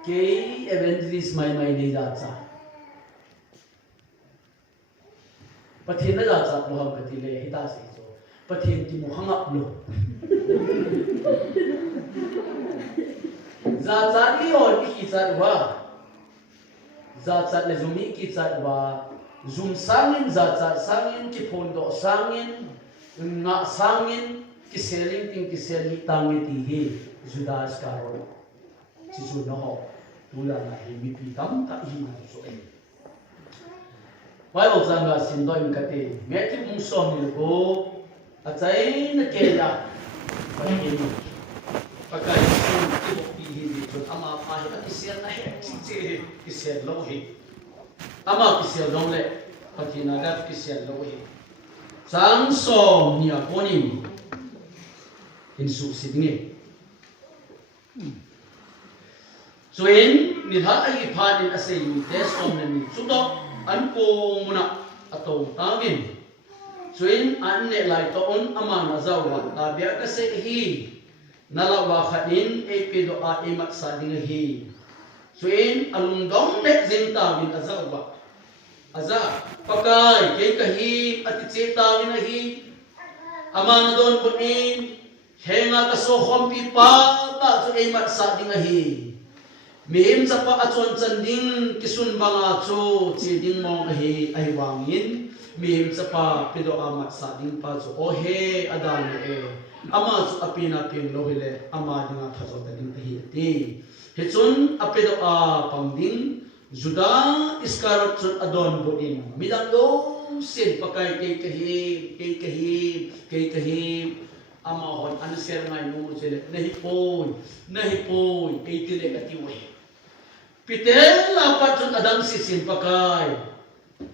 kay evangelist may ni datsa, patin na datsa moham katile hita sa ito, patin ti mo hangap lo. Zat ni or ki zat wa zat le zumi ki zat wa zum sangin zat sangin ki phondo sangin nga sangin ki seling ting ki seli tangi ti hi Judas karo si su no ho tula na hi mi pi tam ta hi ma so e Bible zanga sindoi kate meti mung som ni ko achai na ke ya pakai ibu pihi itu ama apa ya kisian lah cici kisian lohi ama kisian dong le pakai naga kisian lohi sang som ni apa ni insu sidngi so in ni hal ai pan in asai ni tes som ni sudah anko muna atau tangin chuin an ne lai to on amana zawa ta bia ka se hi nalawa khanin epido a emat sa ding hi chuin alung dong ne jing ta bin azawa aza pakai ke ka hi ati che ta bin hi amana don punin henga ka so khom pi pa ta chu emat sa ding hi mihim sapa achon chanding kisun banga chu chiding mong hi ai wangin mihim sapa pido amat sa ding pa chu o he adan e ama chu apina pin lohile ama dinga thajo ta ding hi ti he chun apido a pangding juda iskarot chun adon bodin midang lo sin pakai ke ama hon an ser ngai nu chele nahi poi ke tile ati we pitel la patun adam sisin pakai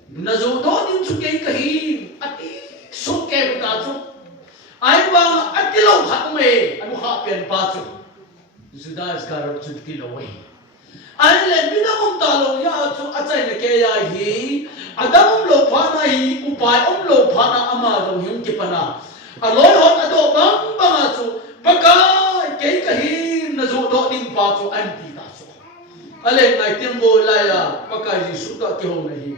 nazo do din chu ke kahi ati so ke ka chu ai ba ati lo khat me anu kha pen pa chu juda iskarot chu ti lo we ai le binamum ta lo ya chu achai ne ke ya hi adam lo pha na hi upai lo pha na ama lo him ki pana aloi hot ado bang chu pakai ke kahi nazo do din pa chu anti ta chu ale ngai tembo la ya pakai jisu ta ke ho nahi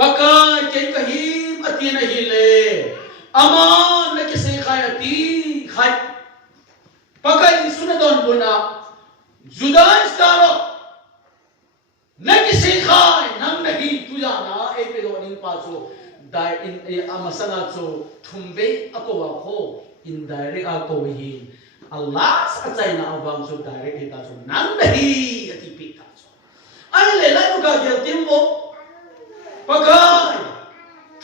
pakai ke kahi ati nahi le ama na ke se khai ati khai pakai jisu na don buna juda staro na ke se khai nang nahi tu ya na e pe do din pa chu dai in amasana chu thumbe akowa kho indirect ako hi Allah sa chai na awang chu direct ita chu nang nahi ati pi ta chu ai le la nu ga gel timbo pagai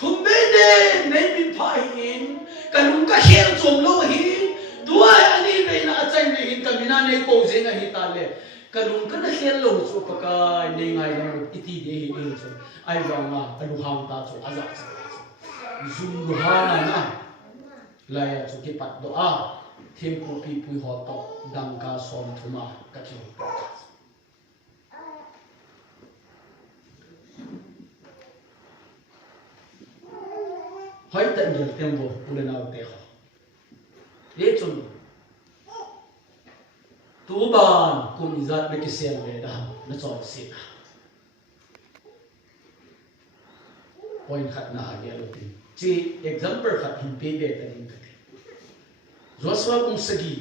thumbe de nei bin phai in kanung ka hel chom lo hi duai ani be na achai ne hin kamina nei ko je na hi ta le kanung ka na hel lo chu pagai nei ngai na iti de hi in chu ai wang ma anu hang ta chu aza Zumruhana na laya chu ki pat do a thimpu pi pui ho to dangka som thuma ka chu hoi ta ngel tembo ulena te ho le chun tu ban kum izat me ki sel le da na chon si na point khat na age lo tin chi example khat hin pe be ta ding kate Joshua ung sagi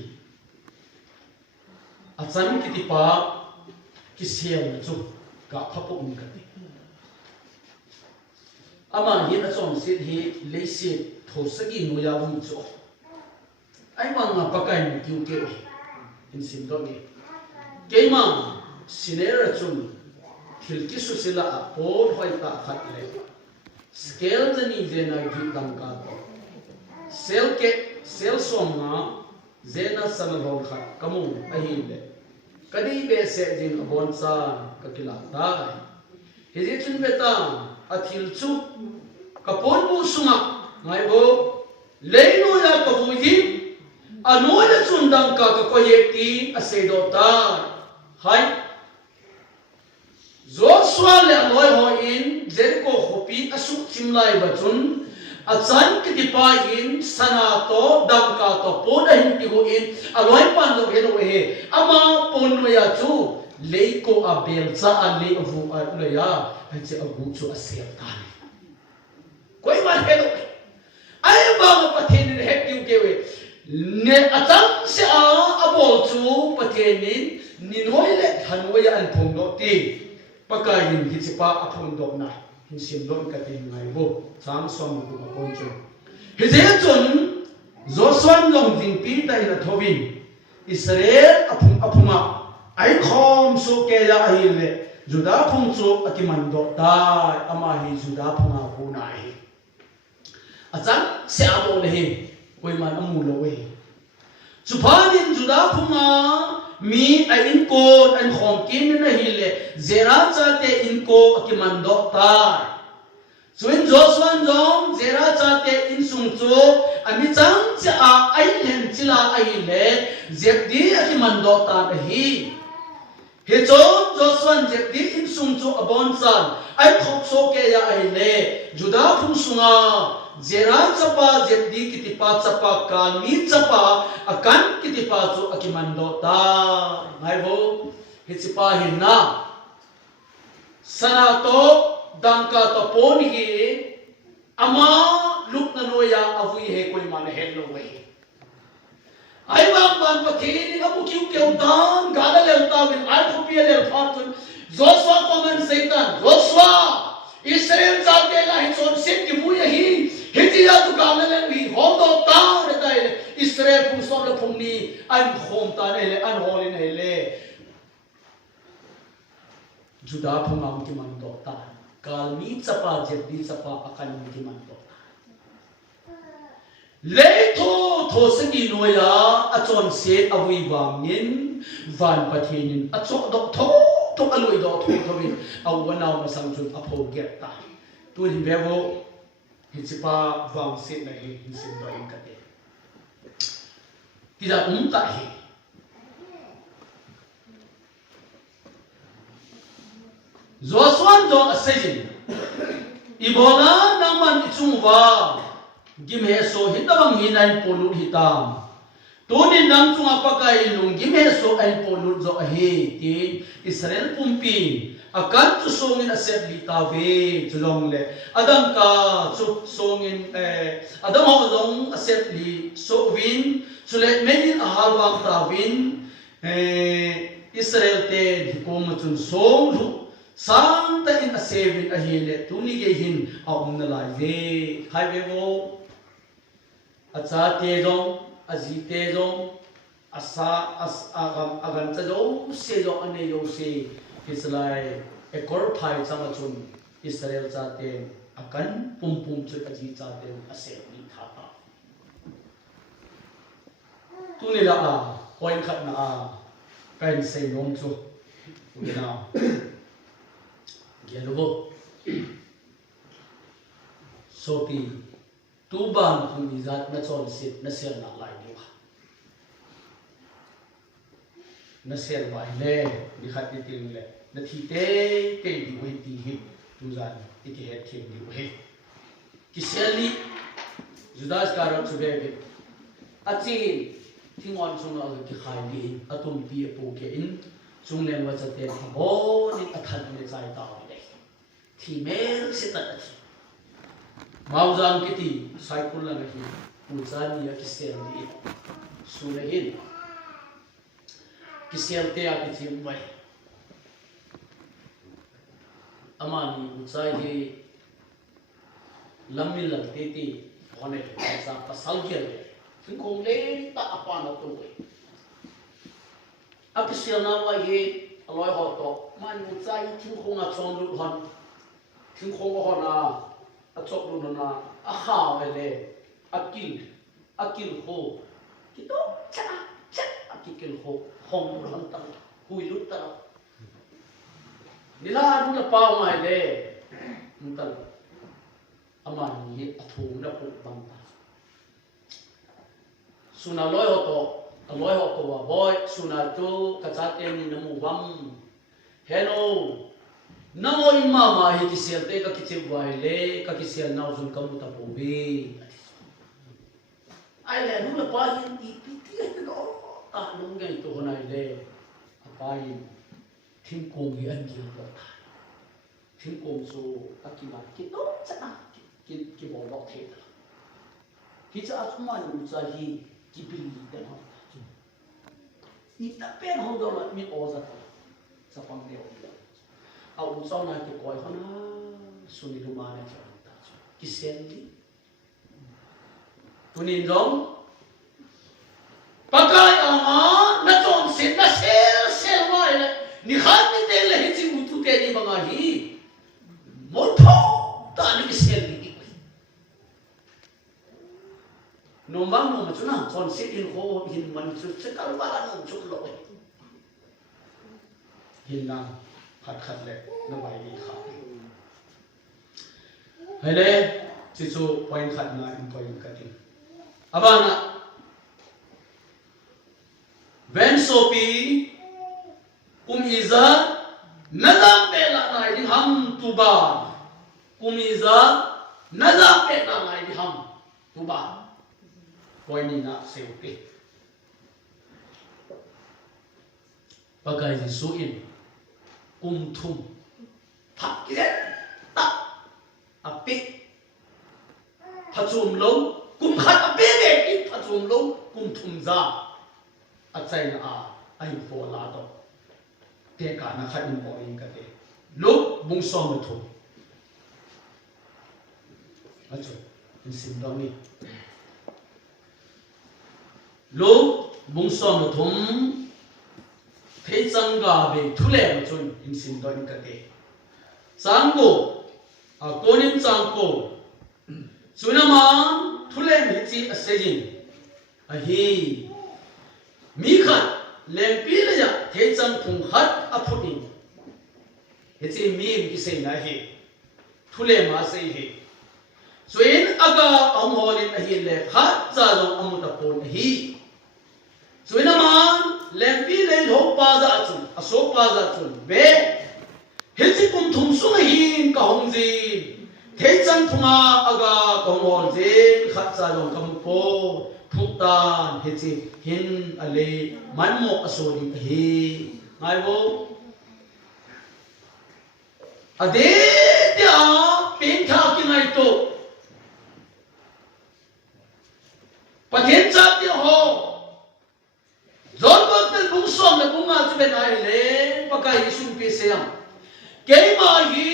acham ki ti pa ki sel na chu ka phapo ung kate ama hi na chom sit hi le si tho sagi no ya bung chu ai wang ma pakai ni kiu ke in sim do ni ke ma sinera chun thil ki su sila a por hoi ta khat le scale jani jena gi dangka to sel som na zena sanadol khat kamu ahi le kadi be se jin abon sa kakila ta hezi chun beta athil chu kapon bu sunga ngai bo leino ya ka buji anoya chun dangka ka ko yeti asedo ta hai Joshua le loi ho in Jericho hopi asuk chimlai bachun achan kitipa in sanato dangka to poda hinti ho in aloi pan lo helo he ama pon no ya chu leiko abel cha ali avu lo ya hanche agu chu asel ta koi ma helo ai ba ma pathen ne het yu ke we ne achan se a abol chu pathenin ninoi le thanoi an phum do ti pakai hin hichipa aphun dok na hin sim don ka tin ngai bo chang som ku ma kon chu he je chun Joshua long jing pi ta ina thobin Israel aphuma ai khom su ke ya hi le Juda phum chu akiman do ta ama hi Juda phuma ku na hi achang se abo le hi koi man amu lo we chupanin Juda phuma mi a in ko an khom kin na hi le zera cha te in ko akimando ta suin Joshua jong zera cha te in sung chu ami chang cha a ai len chila ai le zek di akimando ta hi he cho Joshua chuan je di in sung chu abon chan ai khop so ke ya ai le juda phung sunga jera chapa je di kitipa chapa kalmi chapa akan kitipa chu akimando ta ngai bo hichipa hinna sana to dangka to pon hi ama luk na noya avui he koi man hello we ai bang ban pathi ni abu kiu ke dan gala le ta win ai thupi le fatun joshua common satan joshua israel jate la hi chon sit ki mu hi hitia tu gala le hi hom do ta re ta israel pu som le phung ni an khom ta ne le an holin he le juda phung am ki man do ta kalmi chapa jebdi chapa akan ki man do Leto thosagi noya achon se avui wangin van pathin achok dok tho aloi do tho thovin awana masang chun apho get ta tu hin bevo hichipa wang se na hi sin do in kate tida ta hi Joshua do asejin ibona naman ichungwa gimhe so hitabang hinay punut hitam tunin nang tunga pakai lung gimhe so ay punut zo ahi ti Israel pumpin akan susungin aset litawe tulong le adam ka susungin adam ho zong aset li so win sulet medin ahalwang tawin Israel te dikom tun song santa in asevin ahile tunigehin aum na lai hai wo acha te dong aji te dong asa agam agan cha do se do ane yo se islai ekor phai chama chun Israel cha te akan pum chu aji cha te ase ni tha ta tu ni la a point khat na a kan se nom chu ni na gelobo so ti tu ban tu ni zat na chon sit na sel na lai ni na sel bai le ni khat ti ting le na thi te di wi ti hi tu zan ti ke het thim di wi ki sel ni judas karam chu be ge achi thingon chung na ki khai ni atum pi po ke in chung len wa cha te bo ni athan ni chai ta le thi mel se ta Mauzan kiti cycle lang hi uzan ya kisel di sulahin kisel te akiti mai amani uzai hi lamil lag te ti hone sa pasal gel thing kong le ta apa na tu akisel na wa hi aloi ho to man uzai thing kong a chon lu hon thing kong ho na achok lu na aha ele akil ho kito cha akil ho hong ran ta hui lut ta nila nu la pa mai le ntal amani athu na pu bang ta suna loi ho to wa boy suna tu kachate ni namu wam hello Nao imama hi kisel te ka kichib waile ka kisel nao sun kamu ta pobe ai le nu la pa yin ti ti no ta nung ngai to na le apa yin thim kong hi an ki lo ta thim kong so akima ki to cha ki bo lo the ta ki cha atma ni cha hi ki bil ni ta no ni ta pen ho do ma mi o za ta sa pang de au sau này thì coi họ na suni lu ma này cho ta ki sen đi tunin giống pakai ama na chon sin na sel mai le ni khan ni te le hi chi utu te ni banga hi mo tho ta ni ki sel ni no bang no ma chuna chon sit in ho hin man chu se kal ba la no chu lo hin na khát lệ nó bay đi khát hay đấy chỉ số point khát na in point khát đi abana ven sopi iza nazam pe la nai di ham tu ba kumiza nazam pe la nai di ham tu ba koi ni na seu pe pakai di suin thum thak ki ta api phachum lo khat api be ki phachum lo thum za achai na ai fo la do te ka na khat in mo in ka te lo bung som thum acho in sim dong ni lo bung som thum thế sang gà về thu lệ mà chun in sim dong ka te sang ko cô nim sang ko sunaman thu lệ mi chi asejin hi mi khat leng pi le ya thế sang thung khat aphutin he chi mi ki sei na hi thu lệ ma sei hi suin aga amholin hi le khat cha jong amuta pon hi suinaman lempi le ho pa za chun aso pa za chun be hezi kum thum sung hin ka hong ji thế chân thunga aga komol je khat cha jong kam po phuktan hezi hin ale manmo aso ni hi ngai bo ade dia pin tha ki ngai to pathen cha ti ho John Baptist bung som na bunga chu ben ai le pakai isun pe seam ke ma hi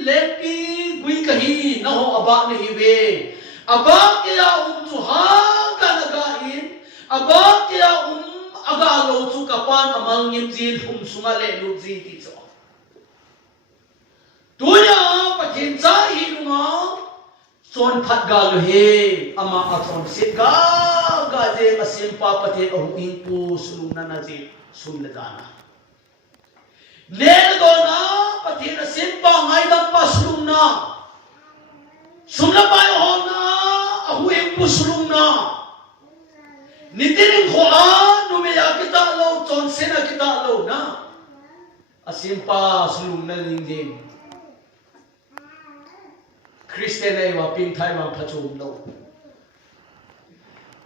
lepi gui ka hi na ho aba ni hi be aba ke ya chu ha ka na ga in aba ke ya aga lo chu ka pan amal ngim jin hum sunga le lu ji ti cho tu ya pathin cha hi lunga son phat ga lo he ama a thon sit ga je asim pa pathe ahu in pu sulung na na ji sun la jana ne do na pathe asim pa ngai da pa sulung na sum la pai ho na ahu in pu sulung na nitin kho a nu me ya kita lo chon se na kita lo na asim pa sulung na ling jin Christian ai wa pin thai wa phachum lo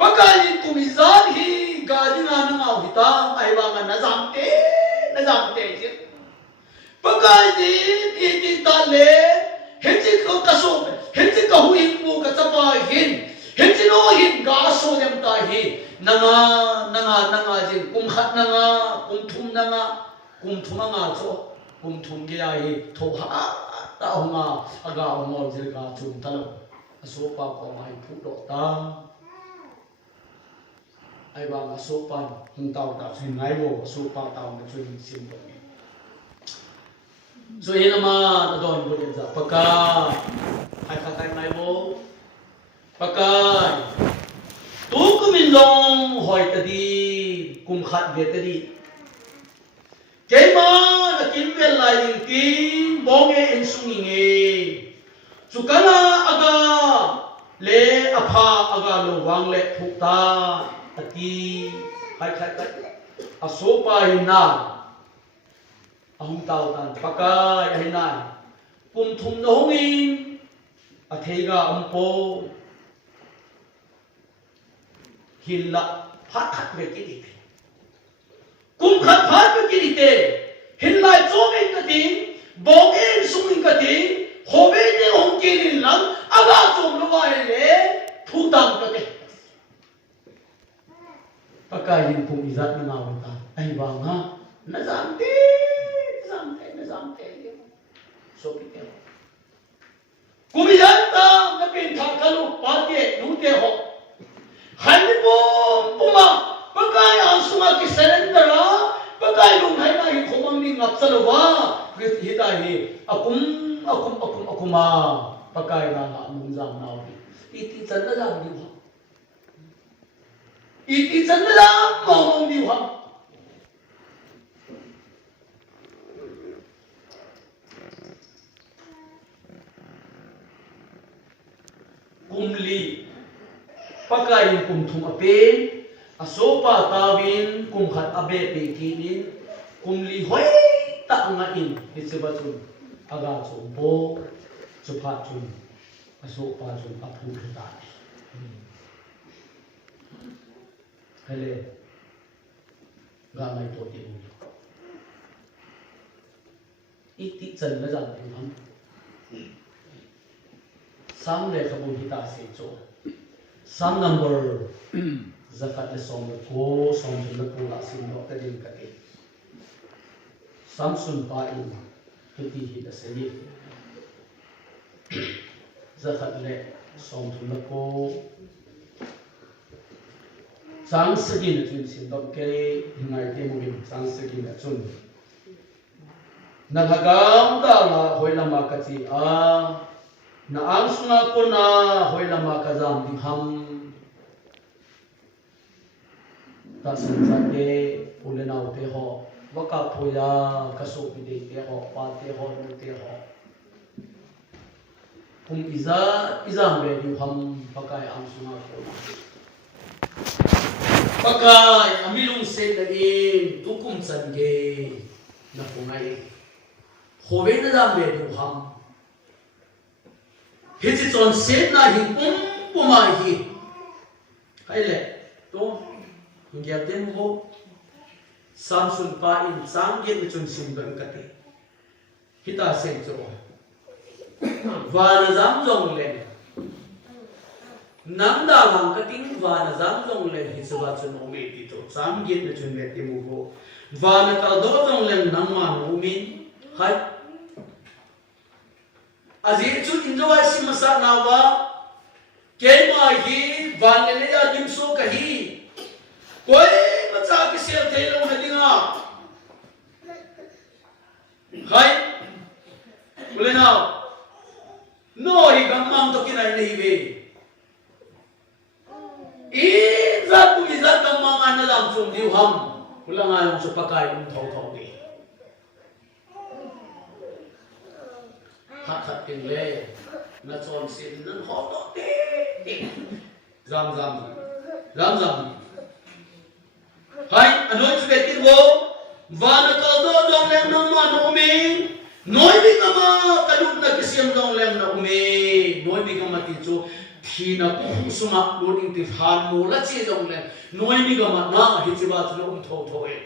pakai kumizan hi gadina na hita ai wa na jam te ji pakai ji ti ta le henji ko ka so henji ka hu in bu ka chapa hin henji no hin ga so yam ta hi nanga ji kum khat nanga kum thum nga cho kum thum ge ai tho ha ta hunga aga ngol je ka chum ta lo aso pa ko mai phu do ta ai ba ma so pa hung tao ta sin ngai bo so pa tao ma chin sim do ni so ina ma ta don bo den za paka hai kha kai ngai bo paka tu ku min long hoi ta di kum khat ve ta di ke ma na kim vel lai ki bong e in sung nge chukana aga le apha aga lo wang le phukta ati hai khai aso pa ina ahum tau tan pakai ina kum thum no ngin atheiga ampo hilla phat khat ve ki kum khat phat ve ki te hillai chome ka tin bong en sung ka tin hobe ne hong ki lang aga chom lo wa le thu dang ka te pakai hin kum izat na naw ta ai ba nga na jam te so ki te kum izat ta na pin tha ka lu pa te nu te ho han bo puma pakai asuma ki surrender pakai lung hai na hi khomang ni ngap chalo wa hi ta hi akuma pakai na mung jam naw ti chan na jam ni iti chan na mong ni wa kumli pakai kum thum apen asopa tawin kum khat abe pe kinin kumli hoi ta nga in hitseba chun aga chum po chuphat chun asu pa chun aphu khata hele ga mai to ti iti chan la jang tu ham sam le kabul hita se cho sam number zakat le som ko som le ko la sim no ta din ka ke samsun pa in hiti hi da se ni zakat le som le ko sang segin chun sim dok ke ngai te mu sang segin chun nagagam da la hoi lama ka chi a na ang sunga ko na hoi lama ka jam ding ham ta san sa ke ulena te ho waka phoya ka so pi de te ho pa te ho nu te ho kum iza me du ham pakai ang sunga ko pakai amilung se da in tukum chan ge na pungai hobe na dam be du ham hiti chon set na hi puma hi hai le to ngia tem ho samsun pa in sang ge chun sim ban ka te hita se cho wa na jam jong le nam da lang ka ting wa na jam jong le hi suba chun o me ti to sang ge chun le te mu ho wa na ka do jong le nam ma no min hai azir chu enjoy simasa nawa kema hi vanle ya dimso kahi koi macha ki sel thelo medinga hai bole now no hi gamam to kinai nahi ve izat ku izat gamam an lam chum diu ham ulanga yong chu pakai thau thau ni khát kinh lệ nó tròn xin nó khó tốt thế dầm hay anh nói chuyện cái vô và nó có đó dòng lên nó mà nó mình nói đi cơ mà cái lúc này cái xiêm dòng lên nó mình nói đi cơ mà thì chú thì nó cũng không sung mắc luôn in thì hàn mù là chỉ dòng lên nói đi cơ mà nó hết chỉ bảo nó cũng thâu thâu hết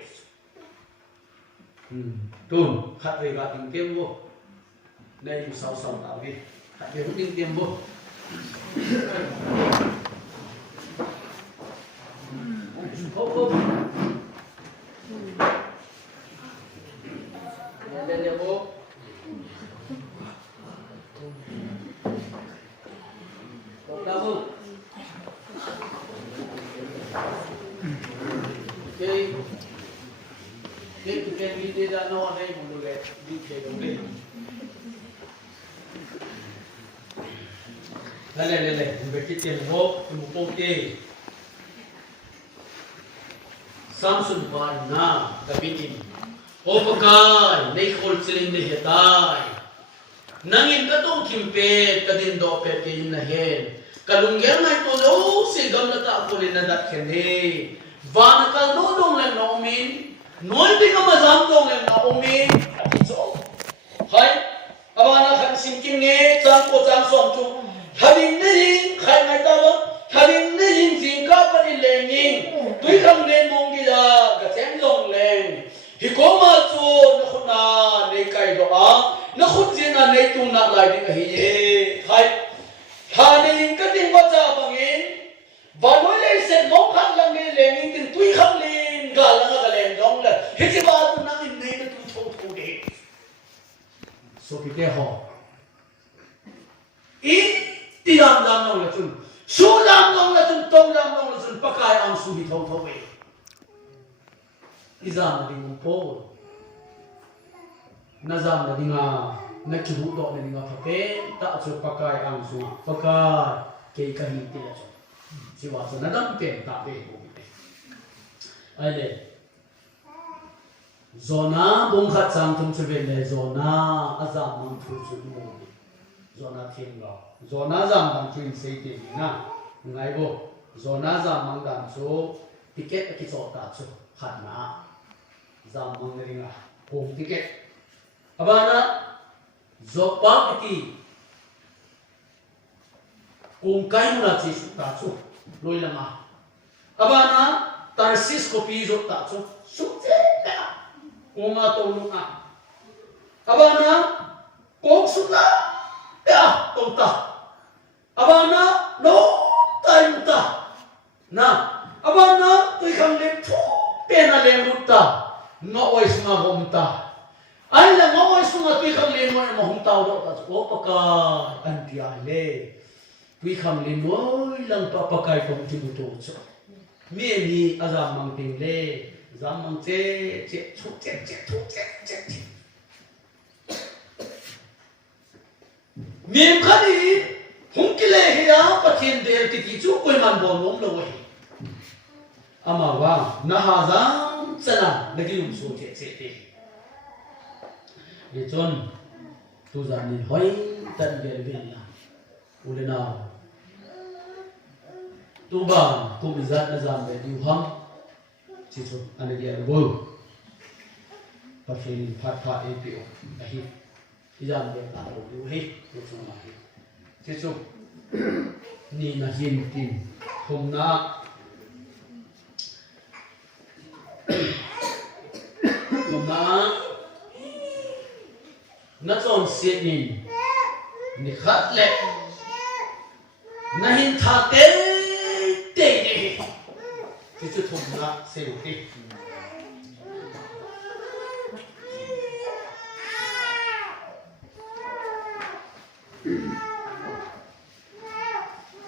tuần khát về gặp tình tiêm vô đây sau sau tạo đi tại vì cũng tiêm vô hop lên vô hop đâu vô cái video ra nó đây một người đi chơi đúng đi Lele, berarti tembok putih. Samsun warna kapitin. O pakai, naik holseling ni hetai. Nangin katong kimpe kadin do pepe na hen. Kalungger na ito do si gam na ta ko na dat kene. Van kal do dong lang na umin. Noy bi ka mazam dong lang na umin. So. Hai, abana kan simkin ne chang ko chang som chu. Having nothing, khai mai ta bo. Having nothing, jing ka pa ni lening. Tui khang len mong di da, ka chém long len. Hi ko ma chu na khun na nei kai do a. Na khun jin na nei tu na lai di ka hi ye. Hai. Ha nei ka ting ba cha bangin. Ba noi le set mong khang lang ni lening tin tui khang len ga lang ka len dong la. Hi chi ba tu na in nei na tu thau thau de. So ki te ho. Ti lam nong la chun su lam nong la chun tong lam nong la chun pakai ang su hi thau thau e izam ding po na zam na dinga na ki hu do na dinga phape ta chu pakai ang su pakai ke ka hi ti la chu si wa chu na dam te ta be ko be ai le zona bong khat chang thum chu be le zona azam mang thu chu mu zona thiên lo zona zam dang twin sei ti na ngai bo zona zam mang dang chu ticket ki cho ta chu khat na zam mang ri nga home ticket abana zopa ki kung kai muna chi ta chu loi lama abana tarsis kopi zo ta chu su che ta kung a to lu a abana kong su la ya to ta abana no tai ta na abana tôi không lên thu tiền là lên một ta ngõ oi sunga hom ta ai là ngõ oi sunga tôi không lên mà hom tao đâu ta có baka anh tia le tôi không lên mỗi lần pa pakai không chịu tu cho mẹ mi azam mang tiền le azam mang che thu che miền khá đi không kêu là hệ á bắt thiên đề thì chú quên màn bồn ngỗng đâu vậy ama wa nahazam sana lagi umso che ye chon tu zanin hoi tan gel villa ulena tu ba tu bizat nazam be du ham chi chu ane dia bo pathin phat pha epo ahi izam be ta ro du hi tu chu ma hi chi chu ni na hin tin khom na nó tròn xiết nhìn ni khát lệ na hin tha tế đi thì chú thùng na xêu đi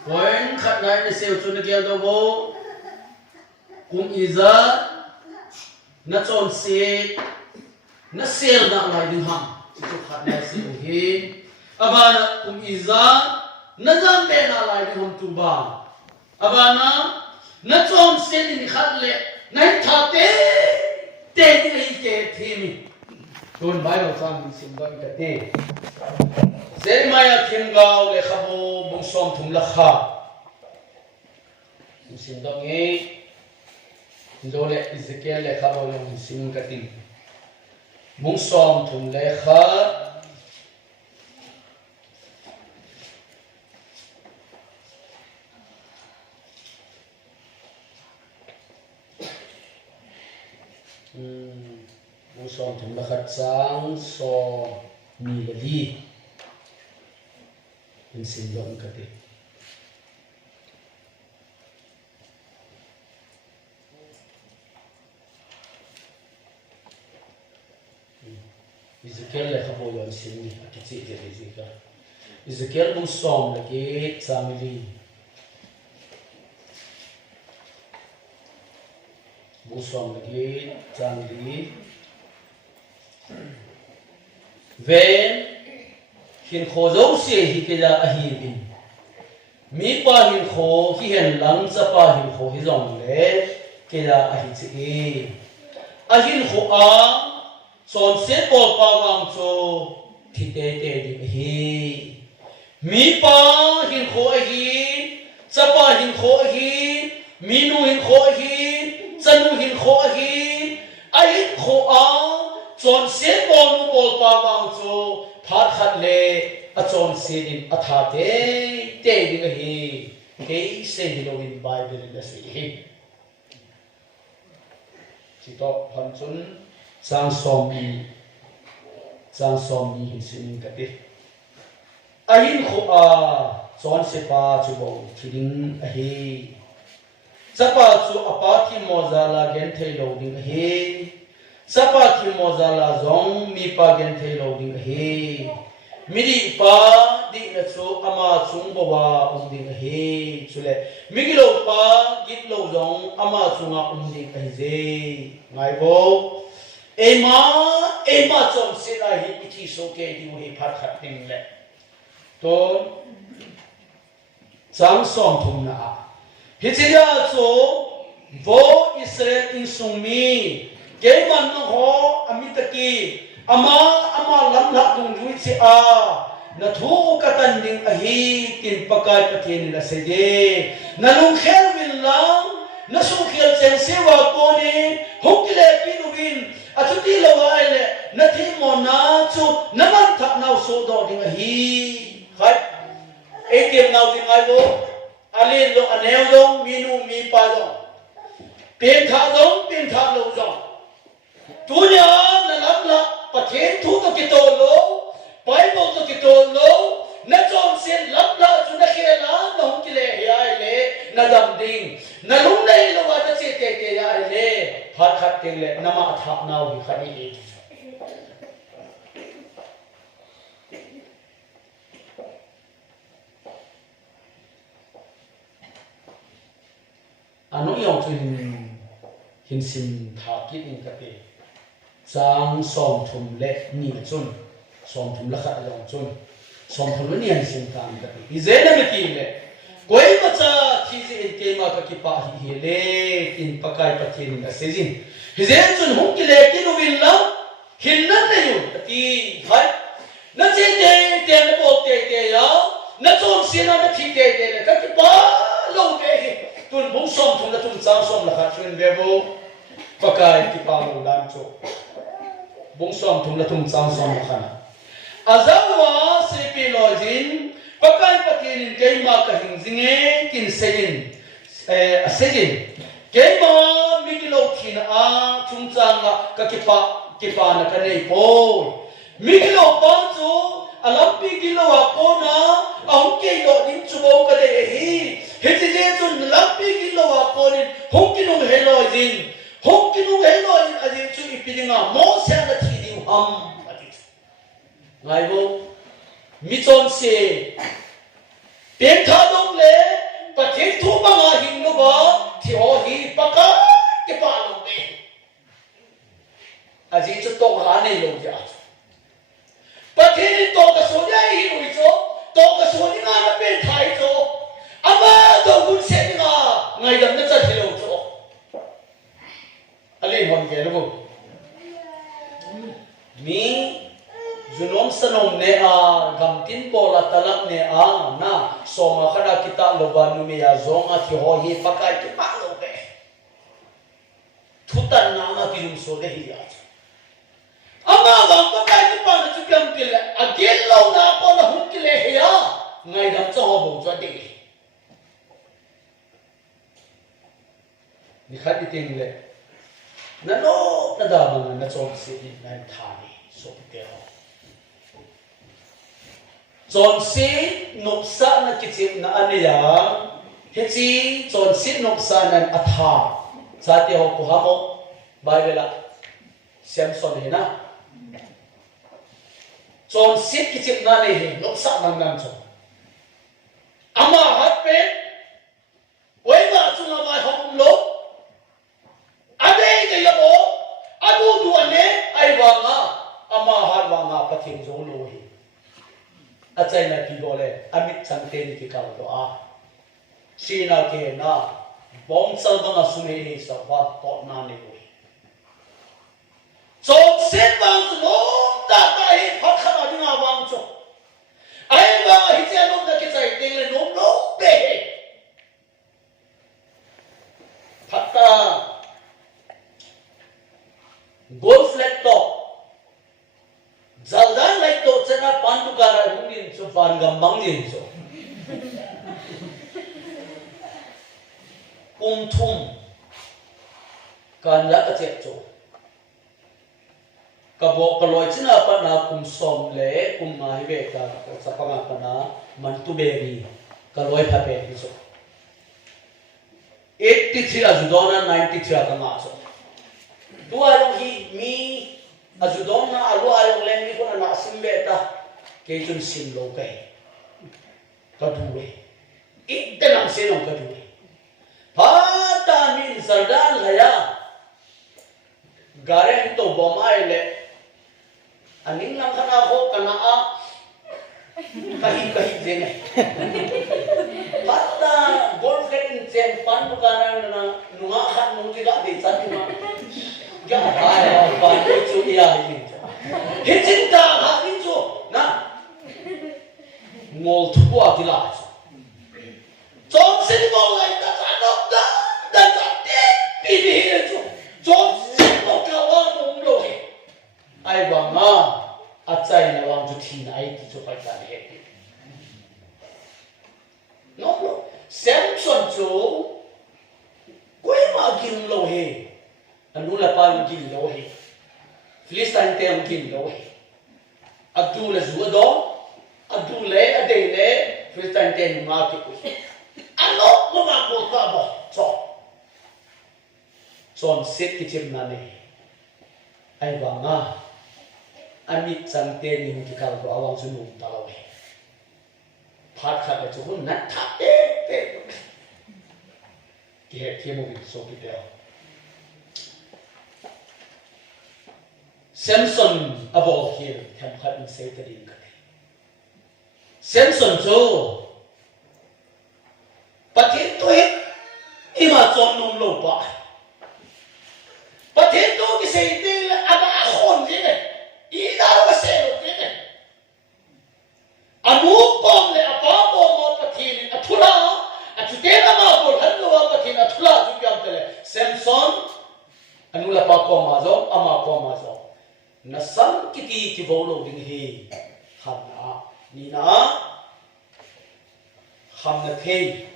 quên khát lại ni xêu chú nó kia đâu vô cũng ý ra nó tròn xiết nó xêu đã lại đi hầm chú khát lại xêu hi abana kum iza nazam be na lai hom tu ba abana na chom sen ni khat le nai tha te ni ke thimi don bai ro sam ni sim ga ka te se maya thim gao le khabo bung som thum la kha sim dong e dole Ezekiel le khabo le sim ka ti bung som thum le kha som thum la khat sang so mi la li in sin dong ka te Ezekiel le khabo yon sin ni ati te Ezekiel Ezekiel bung som la ke samili bung som la ke samili ven hin kho zo se hi ke la a hi bin mi pa hin kho hi hen lang cha pa hin kho hi zong le ke la a hi chi a hin kho a son se po pa wang cho thi te di hi mi pa hin kho hi cha pa hin kho hi mi nu hin kho hi cha nu hin kho hi a hin kho a chọn xiết bom bol pa wang cho phát khát lệ a chọn xiết in a tha te đi cái hi cái se đi lo in Bible la se hi chỉ to phần chun sang som mi hin sin ka te a hin kho a chọn se pa chu bo thiding a hi chapa chu apa thi moza la gen thei lo ding hi sapa ki mozala zong mi pa gen thei lo ding hi miri pa di na chu ama chung bawa ding hi chule migilo pa git lo zong ama chunga ding hi ze ngai bo ema chom se la hi ithi so ke di hi phat khat ting le to chang som thum na hi chiya chu vo Israel in sumi cái mà nó ho amitaki ama lam la dung lui se a na thu ka tan ding a hi tin pakai pathin la se de na lung khel wil lang na su khel chen se wa ko ni hokile pinuwin achuti lawa ile nathi mona chu naman thak nau so do ding hi hai ATM nau ding ai bo ali lo aneu dong minu mi pa dong pin tha lo dong tu nya na lam la pathen thu to ki to lo pai bo to ki to lo na chom sen lam la chu na khela na hum ki le ya le na dam ding na lung nei lo wa ta che te ya le phat khat te le na ma tha nau hi khani e anu yong chun hin sin tha ki in ka te sang som thum le ni chun som thum la kha yong chun som thum ni an sin ka ka te i zena me ki le koi ma cha thi ji in ke ma ka ki pa hi le in pakai pathin da sejin hi zen chun hum ki le ki nu win la hin na ne yu ti hai na che te na bo te ya na chom sin na thi te le ka ki pa lo te tun bung som thum la tun chang som la kha chun ve bo pakai ki pa lo lan cho bung som thum la tun chang som la khana azawa se pi lojin pakai patin ke ma ka hing zinge kin sejin ke ma mi ki lo thin a chung chang la ka ki pa na ka nei po mi ki lo pa chu alam pi ki lo a ko na ang ke lo nin chu bo ka de hi he chi je chun lam pi ki lo a ko nin hong ki nong he lo jin hong ki nong he lo in a ji chu i pi dinga mo sa na thi di ham ati ngai bo mi chon se pen tha dong le pathin thu ma nga hing no ba thi ho hi paka ke pa lo me a ji chu to ha nei lo ja pathin to ka so ja hi ru cho to ka so ni nga na pen thai cho ama do gun se ni nga ngai dam na cha thi lo cho ale hon ke lo mi junom sanom ne a gamtin pola talak ne a na soma khana kita lobanu me ya zonga thi ho hi pakai ki pa lo be thutan na ma ki so de hi ya ama gam pakai ki pa na chu kyam til agel lo na ko na hum ki le he ya ngai dam cho ho bo cho de ni khat ti ting le na no na da ma na chom si ni na tha ni so te ho chon si nopsa na kichip na aniya hechi chon si nopsa nan atha chate ho ko hamo bible samson he na chon si kichip na ne he nopsa nan nan cho ama hat pe oi ma chunga mai hom lo ade de yabo adu du ane ai wanga ama har wanga pathin zo lo hi achai na pi bole amit changte ni ki kaw do a sina ke na bom sal banga sume ni sa wa to na ni ko so set bang no ta ta hi phat khana dinga wang cho ai ba hi che nom da ke chai teng le nom lo be phatta golf flat to Zaldan like to chana pantu kara hungin so pan gambang din so thum kan la ka chek cho ka bo ka loi china pa na som le mai ve ka sa pa ma pa na man tu be ri ka loi pha pe so 83 azudona 93 ka ma so tu ayong hi mi azudon na alu ayong len ni ko na simbe ta ke chun sim lo kai ka duwe itta nang se nong ka duwe pa ta min sardan laya garen to bomai le aning lang kana ko kana a kahi jene patta golf in chen pan kana na nunga khat nung ti ga de chan ti ma ya ai pa chu ya hi hicin ta ha in chu na ngol thu a ti la chon sin mo lai ta cha no da cha te pi ni chu chon sin mo ka wa nung lo hi achai na wang chu thin ai ti chu pai ta he ti no Samson chu koi ma kin lo he anu la pa kin lo he Philistine te kin lo he adu la zu do adu le ade le Philistine te nu ma ki ano mo ma mo ka bo so son set ki chim na ne ai wa nga amit sang te ni ki kal ko awang su nu ta lo he phat khat le chu hun nat tha te ki he thi mo bi so ki te Samson abol here tham khat in se te din ka Samson chu pathin to he ima chon nom lo pa pathin to ki se te aba khon je ne I da wa se lo je ne anu pom le apa pom mo pathin athula achute na ma bol han lo pathin athula ju kyam te Samson anu la pa ko ma zo ama ko ma zo na sam kiti ki bolo ding hi hamna ni na hamna the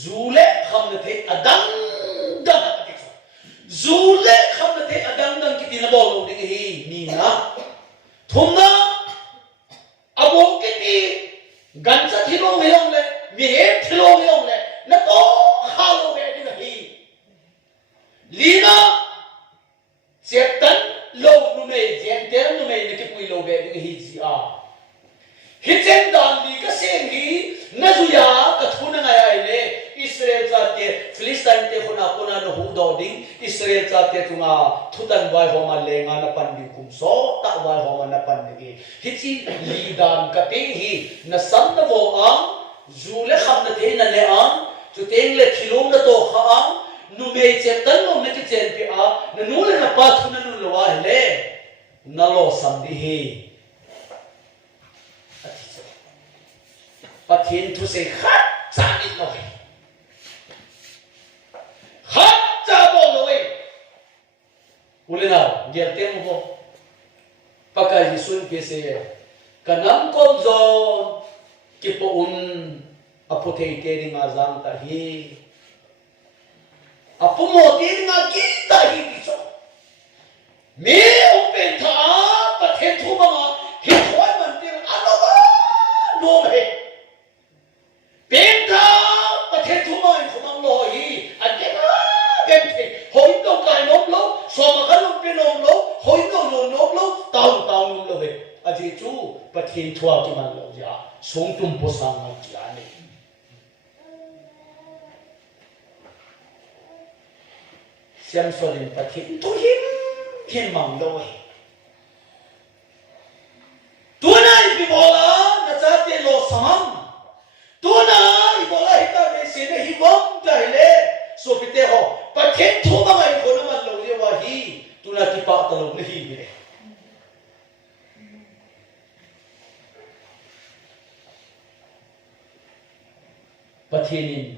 zule hamna the adang dang zule hamna the adang dang kiti na bolo ding hi ni na thumna abo kiti gansa thilo yong le mi he thilo yong le na to khalo ge ding hi lina Chetan lo nu me jen ter nu me ne ki pui lo be ni hi ji a hi chen dan li ka sen hi na zu ya ka thuna nga ai le Israel cha te Philistine te khona kona no hu do ding Israel cha te tunga thutan wai ho ma le nga na pan di kum so ta wai ho ma na pan di hi chi li dan ka te hi na sam na wo ang zu le kham na the na le ang chu teng le thilom na to kha ang nu me chetan no me ki chen pi a na nu le na pa thuna nu lo wa le na lo sam di hi pathin thu se khat cha ni lo khat cha bo lo ule na gel tem ho pakai sun ke se kanam ko zo ki po un apothei te ring azam ta hi apumo te nga kita hi so me open tha pathen thu ma hi thoi man te ano ba no me pen tha pathen thu ma khu mang lo hi an ke na gen the hoi to kai nom lo so ma khan lo pe nom lo hoi to no nom lo tao nom lo he a ji chu pathen thua ki man lo ja song tum po sang ma ki ane Samson in pathin to him mang lo he tu na I bola na cha te lo samam tu na I bola hita me se ne hi bom dai le so pite ho pathin thu ma ngai ko na man lo le wa hi tu na ki pa ta lo le hi be pathin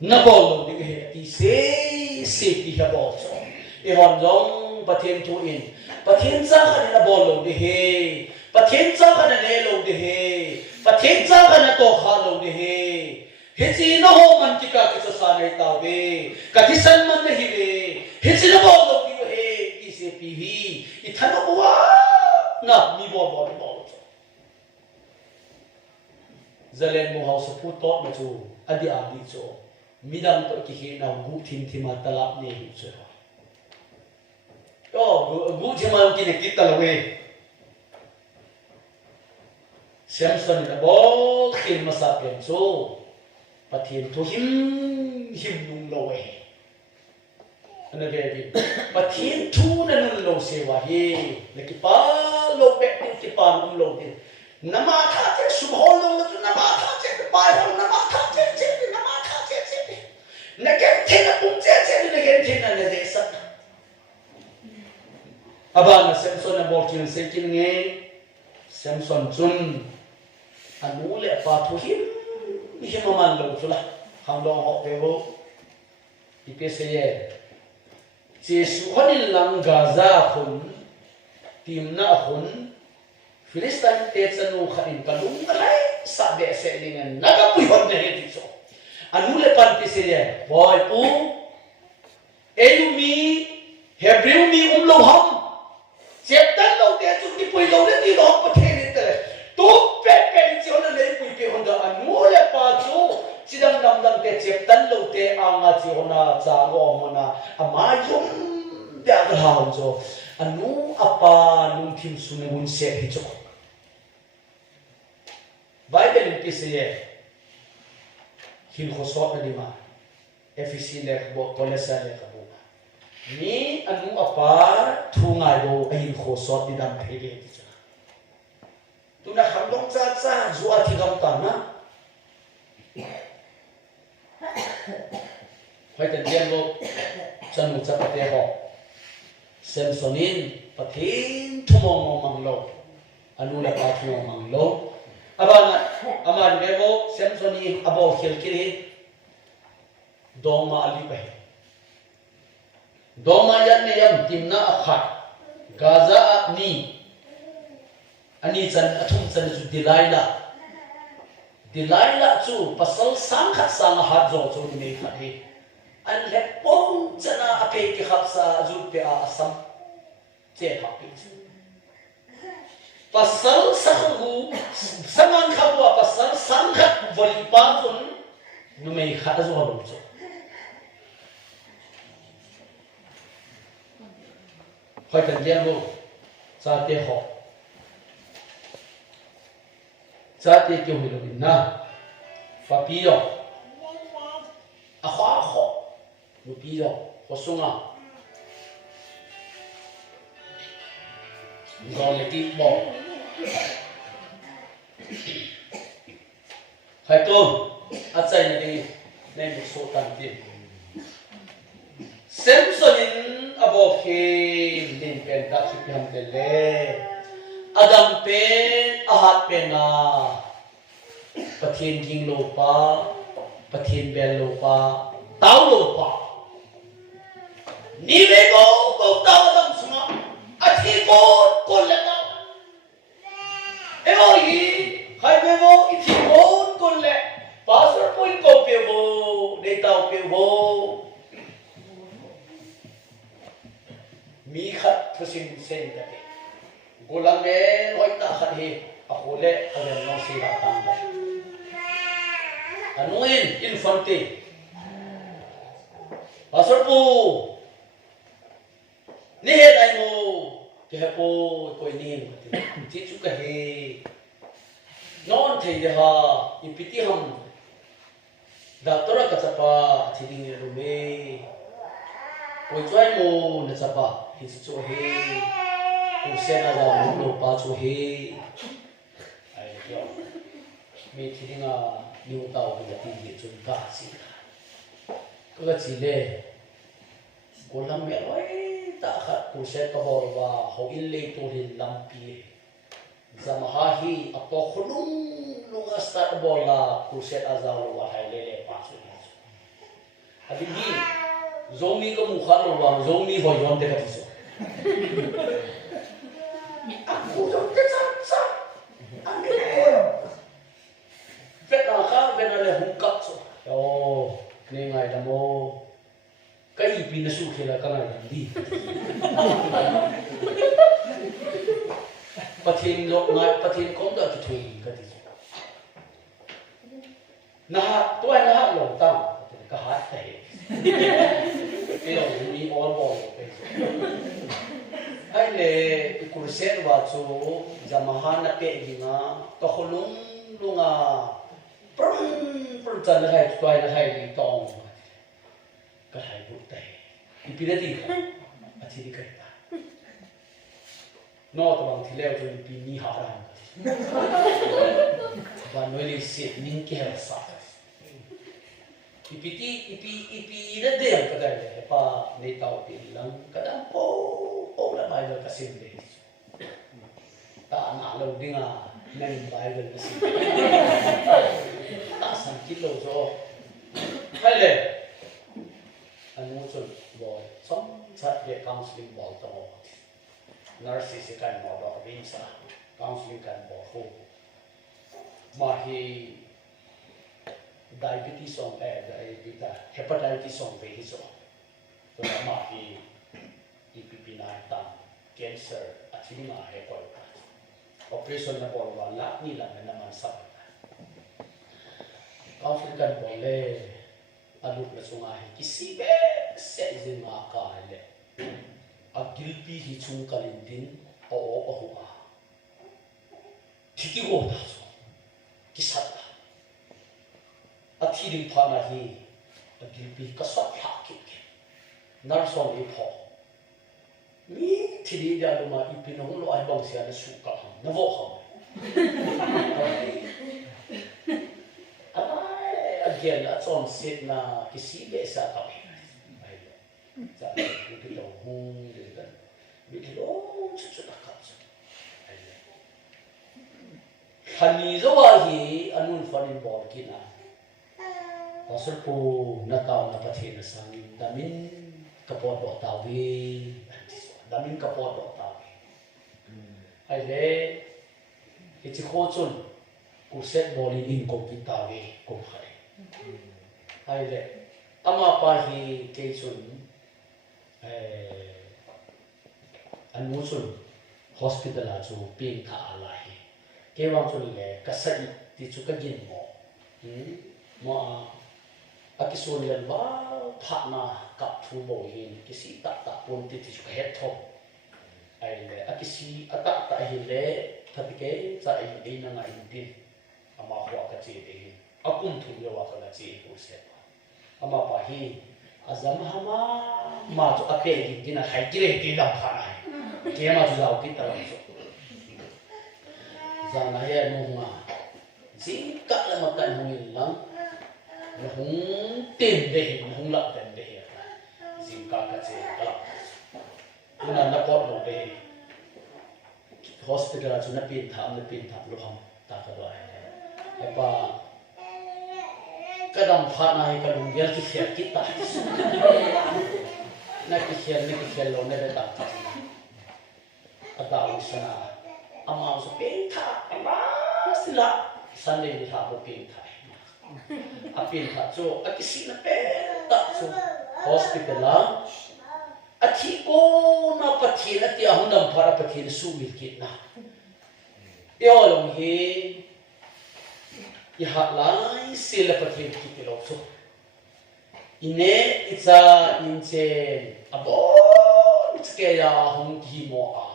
na bol lo de he ti se ti ha bol so e hon jong pathin thu in pathin cha kha na bol lo de he pathin cha kha na le lo de he pathin cha kha na to kha lo de he he chi na ho man ti ka ki sa nai ta be ka thi san man na hi be he chi na bol lo di he ti se pi hi I tha no wa na mi bol bol zalen mo house pu to ma chu adi chu midang to ki he na gu thim thima talap ne hi chu to gu thima ki ne ki talawe Samson na bol khil masa pen chu pathin to him nung lo we ana ge bi pathin thu na nun lo se wa hi ne ki pa lo be ki pa nung lo ki nama tha che subhol lo tu nama tha che pa ho nama tha che nama tha che na ke the na pum che na ke the na le de sa aba na Samson na bol kin se kin nge Samson chun anu le pa thu him ni ma man lo chu la ham lo ho pe ho I pe se ye Jesu khanin lang gaza khun tim na hun Philistine te chanu khain kalung kalai sa be se lingan naga pui hon de he so anu le pan ti se ye boy pu mi Hebrew mi lo ham chep tan lo te chu ki pui lo le ti lo pa the ni te tu pe chi hon le pui pe hon da anu le pa chu chidam nam dam te chep tan lo te anga chi hona cha lo mona ama yum da ga ha jo anu apa nung thim sune un se hi cho Bible pi se ye hin khosot na lima efisi le bo kolesa le kabu ni anu apa thunga do hin khosot ni dam phege ti cha tuna khamdong cha cha zuwa thi gam ta na phải cần diêm bộ chân một chân bát ho Samsonin pathin thumong mang lo anu la pathin mang lo abana aman bebo Samsoni abo khil kiri doma ali pai doma yan ne yam timna akha gaza ni ani chan athum chan chu Delilah chu pasal sang khat sang hat zo chu ni khat hi an le pom chana ape ki khap sa zu pe a asam che khap pi chu pasal sahu saman khabwa pasal sang khat voli pa chun nu mei khat zo lo chu khoi kan dian lo cha te ho cha te kyo hi lo na fa pi yo a kha kho lu pi yo ko sunga go le ti bo hai to a chai ni nei mu so tan ti Samsonin abo ke din pen ta chi ham te le Adam pen ahat pen na pathin king lo pa pathin bel lo pa tao lo pa ni ve go tao dam suma athi ko le na e o hi hai ve go ithi ko le pastor point ko pe wo de tao pe wo mi khat thusin sen da golang le loi ta khat hi a khole a le no si ra tang ba anuin infante pastor pu ni he dai mo ke he po ko ni ti chu ka he non thei de ha ipiti ham da tora ka chapa thiding ru me ko choi mo na chapa hi chu he Usena la mundo pacho he ai yo me thiringa new tao ke ti ye chun ka si ka chi le golam me oi ta kha ku se ka hor wa ho in le to rin lam pi zamaha hi apo khulung lunga start bola ku se azal wa hai le pacho abi ni zomi ko mu kha lo wa zomi ho yon de ka ti so aku jom terasa, aku Vena le hungkap so. Oh, ni ngai dah mo. Kai pi na su khela ka ngai di. Pathin lo ngai pathin kom da ki thui ka ti. Na to ai na lo tang ka ha tai. Ke lo ni all ball. Hai le kursen wa chu jamahana pe ginga to khulung lunga prum chan hai twai na hai ni tong ka hai bu tai ipirati a thi kai ta no to bang thileu chu pi ni ha ra ba noi li si ning ke ha sa ipi na de ka dai le pa nei tau ti lang ka da po la Bible ka sim de ta na lo dinga nen Bible ka sim ta san kilo zo hai le anu chun boy som chat ye counseling bol to nurse si kan mo ba visa counseling kan bo ho ma hi diabetes on hepatitis on ve so to ma hi EPP na ta cancer achini ma he ko operation na bo wala ni la na man sa counseling kan bo le alu na sunga hi kisi be se zin ma ka le agilpi hi chung kalindin o huwa tiki go ta so kisat athiding phana hi agilpi kasat ha ki nar so ni pho mi thidi da luma ipinong lo ai bang sia na su ka na vo ha again a chon sit na kisi be sa ka za ki lo hung de da mi lo chu chu ta ka khani zo wa hi anun fanin bol kina pasal po na tao na pathe na sang damin kapot do tawi damin kapot do tawi ai le ichi kho chun ku set bol in ko ki tawi ko khai ai le ama pa hi ke chun an mu chun hospital a chu ping tha ala hi ke wang chun le ka sai ti chu ka gin mo akisun yan ba pha na kap thu bo hin kisi ta ta pon ti chu ka het tho ai le akisi ata ta hi le thapike cha ai na ngai tin ama hwa ka chi de akum thu ya wa ka chi ko se ama pa hi azam hama ma chu ake gi tina hai kire ti da pha na ke ma chu zau ki ta la chu za na ya no ma ji ka la ma kan hung lang nó hung tiền về nó hung lợn tiền về gì cả cái gì cả nên là nó có đồ về hospital chúng nó pin thảm lúc không ta cái loại này và cái đồng phát này cái đồng tiền cái tiền kita này cái tiền lo này là ta atau sana amal so pin thảm ama sila Sunday đi thảm một pin thảm apin ha so akisi na peta so hospital la athi ko na pathi na ti ahundam phara pathi na su mil kit na yo long hi ya lai sila pathi ki lo so ine itsa inche abo itske ya hum ki mo a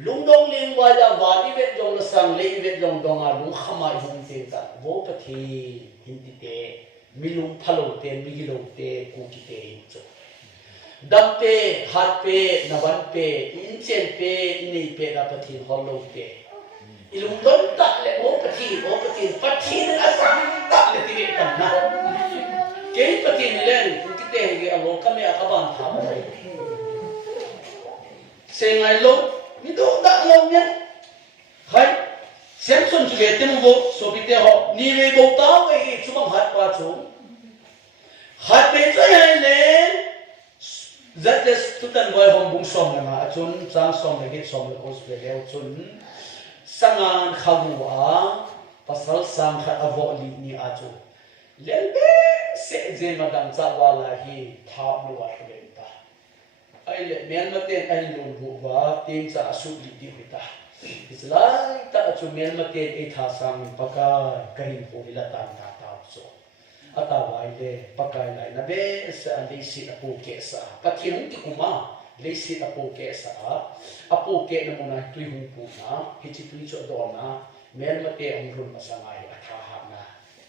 lungdong ling wa ya wa ni vet jong la sang le vet jong dong a lung khama hum te ta wo pathi hindi te milung phalo te migilo te ku ki te cho dam pe hat pe nawan pe in chen pe ni pe na pathi hollo te ilung don ta le wo pathi na asang ta le ti ta na ke pathi ni len ku ki te ge alo ka me ka ban tha ba se ngai lo mi do da lo nya hai xem xuân chủ đề tiếng vô số bị tiêu họ ni về bộ táo về chúng bằng hạt qua chúng hạt bên dưới hay lên rất là tụt tận với hồng bung sòng này mà chúng sang sòng này cái sòng là Australia chúng sang an khâu à pasal sang khát avo li ni à chúng lên bé sẽ dễ mà đam cha qua là hi tháp nu vào đây ta ai lệ miền mà tên ai luôn vụ và tên cha sụt li đi với ta Islai ta chumel mate e tha sam paka kahin po ila tan ta ta so atawa ile paka lai na be sa le si apo ke sa pathin ki kuma le si apo ke sa apo ke na mona kli hu pu na hichi pli cho do na mel mate ang run masangai atha ha na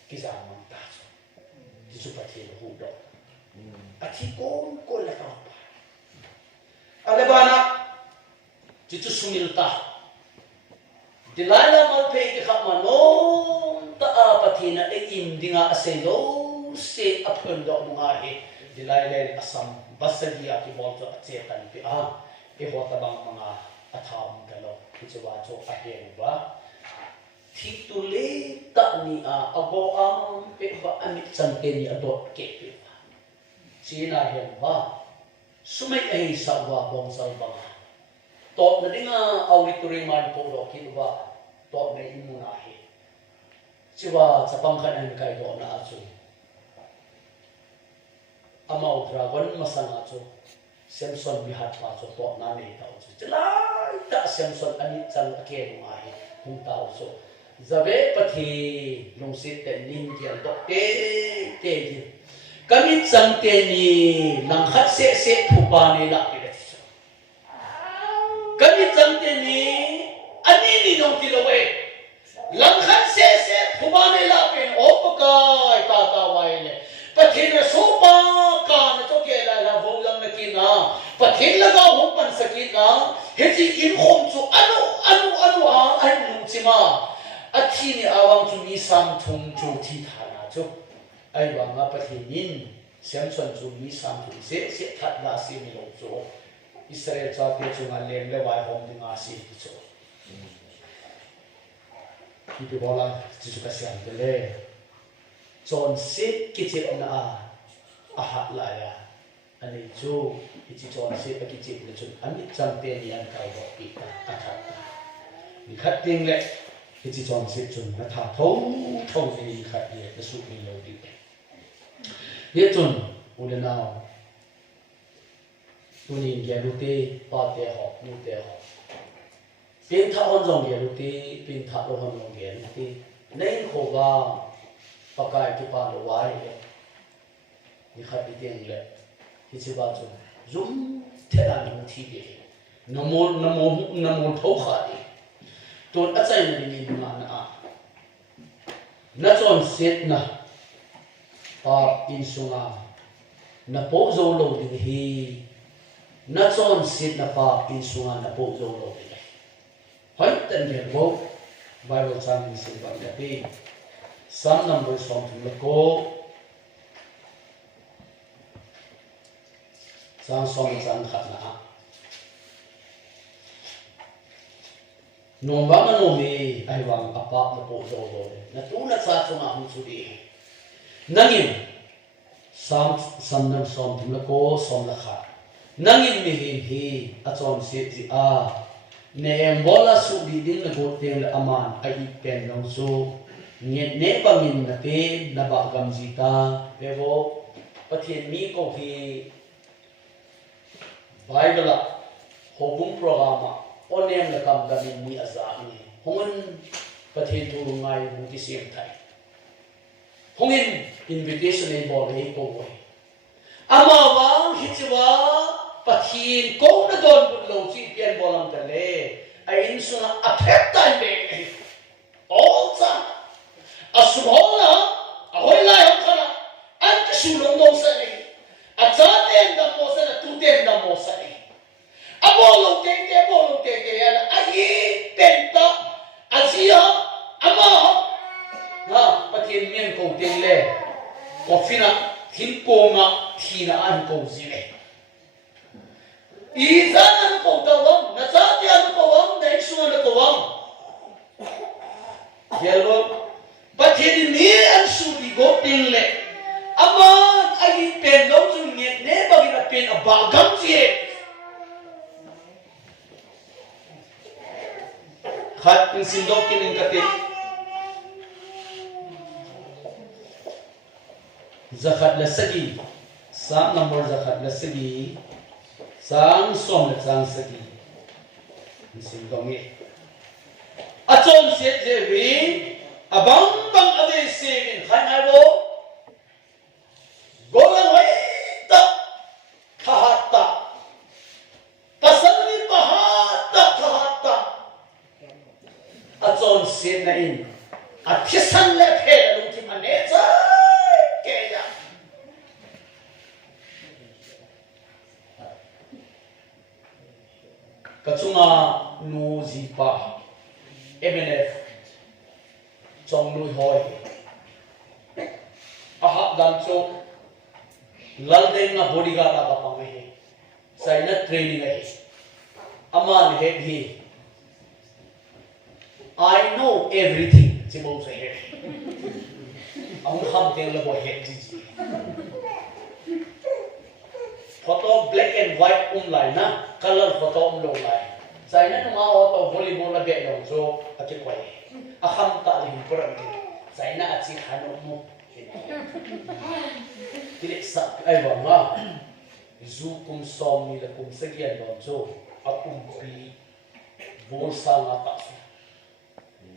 ki za man ta so ki su pathin hu do athi ko la ta ale bana chi chu sumil ta Dilala malpe ki khama non ta apathina e imdinga aselo se aphun do munga he dilala asam basagia ki bolto achetan pi a e hota bang mga atham galo kichwa cho ahen ba thitule ta ni a ago am pe ba amit chante ni adot ke pe china hen ba sumai ai sa wa bong sal ba top na dinga auditory man po lo kinwa top na imuna he siwa sa pangkanan kay do na aso amau dragon masanga cho Samson bihat pa cho top na ne tao cho chalai ta Samson ani chang ake no ai hung tao so zabe pathi lungsit te ning kian to te kami chang te ni nang khat se thupa ni la ki kami chang te ni ani ni nong ti lo we lang khat se thupa ni la pen opakai ta wai le pathi na so pa ka na to ke la vo lang na ki na pathi la ga hong pan sakit na he ji im khom chu anu a ai nu chi ma athi ni awang chu mi sam thum chu thi thana chu ai wang a pathi nin Samson chu mi sam thum se that la si mi lo chu Israel cha te chu nga lem le wai hom ding a si ti chu ki bola chi chu ka siam de le chon sit ki chi na a hat la ya ani chu ki chi chon sit ki chi le chu ani chang te ni an kai do ki ta a that ni khat ting le ki chi chon sit chu na tha thong ni khat ye na su mi lo di ye chun u le na tu ni ge lu te pa te ho nu te ho pin tha hon jong ge lu te pin tha lo hon jong ge lu te nei kho ga pa kai ki pa lo wai le ni khat ti teng le ki chi ba chu zum the la nu thi ge namo tho kha di ton a chai ni na a na chon set na pa in sunga na po zo lo di hi na chon sit na pa in sunga na po zo lo di hoi tan ge bo Bible chan ni sin ba ya ti some numbers from the ko sang som sang khat na no ba ma no me ai wang apa na po zo lo na tu na cha chunga hu chu di nangin sam nam som thum la ko som la kha nangin mi hi a chon se ji a ne embola su di din na go te la aman ai pen long su ne bangin na te na ba gam ji ta evo pathian mi ko hi bible hobung programa onem la kam gamin mi azami hongun pathian tu ngai mu ki sem thai hongin invitation e bol he ko wai ama wang hichwa pathin ko na don bu lo chi pian bolam ta le ai in suna affect tai be all sa asmola ahoi lai hom khana an ka su long dong sa ni a cha ten da mo sa na tu ten da mo sa ni a bolo ke ya la ai ten ta azia ama na pathian mien ko ten le ko fina thin ko nga thina an ko zi le izan an ko ta wang na cha ti an ko wang dai su an ko wang yelbo pathian ni an su di go ten le ama ai pen lo su ne ba gi na pen a ba gam ji khat in sin do kin in ka te zakat la sagi sam number zakat la sagi sang som la sang sagi sim dong ye achon set je wi abang bang ave sevin khan aro golan wai ta khahata pasani bahata khahata achon set na in athisan le phe lu thi mane cha kachunga nu zipa MNF chong lui hoi ahap dan cho lalde na bodyguard aba pang he sai na training he aman he bhi I know everything chimo se he ang ham te la bo he ji photo black and white lai na color photo lo lai sai na nunga auto volleyball la be long so ati kwai akham ta li puran ki sai na achi khano mu kile sa ai wa nga zu kum som ni la kum sagian long so akum pi bol sa nga ta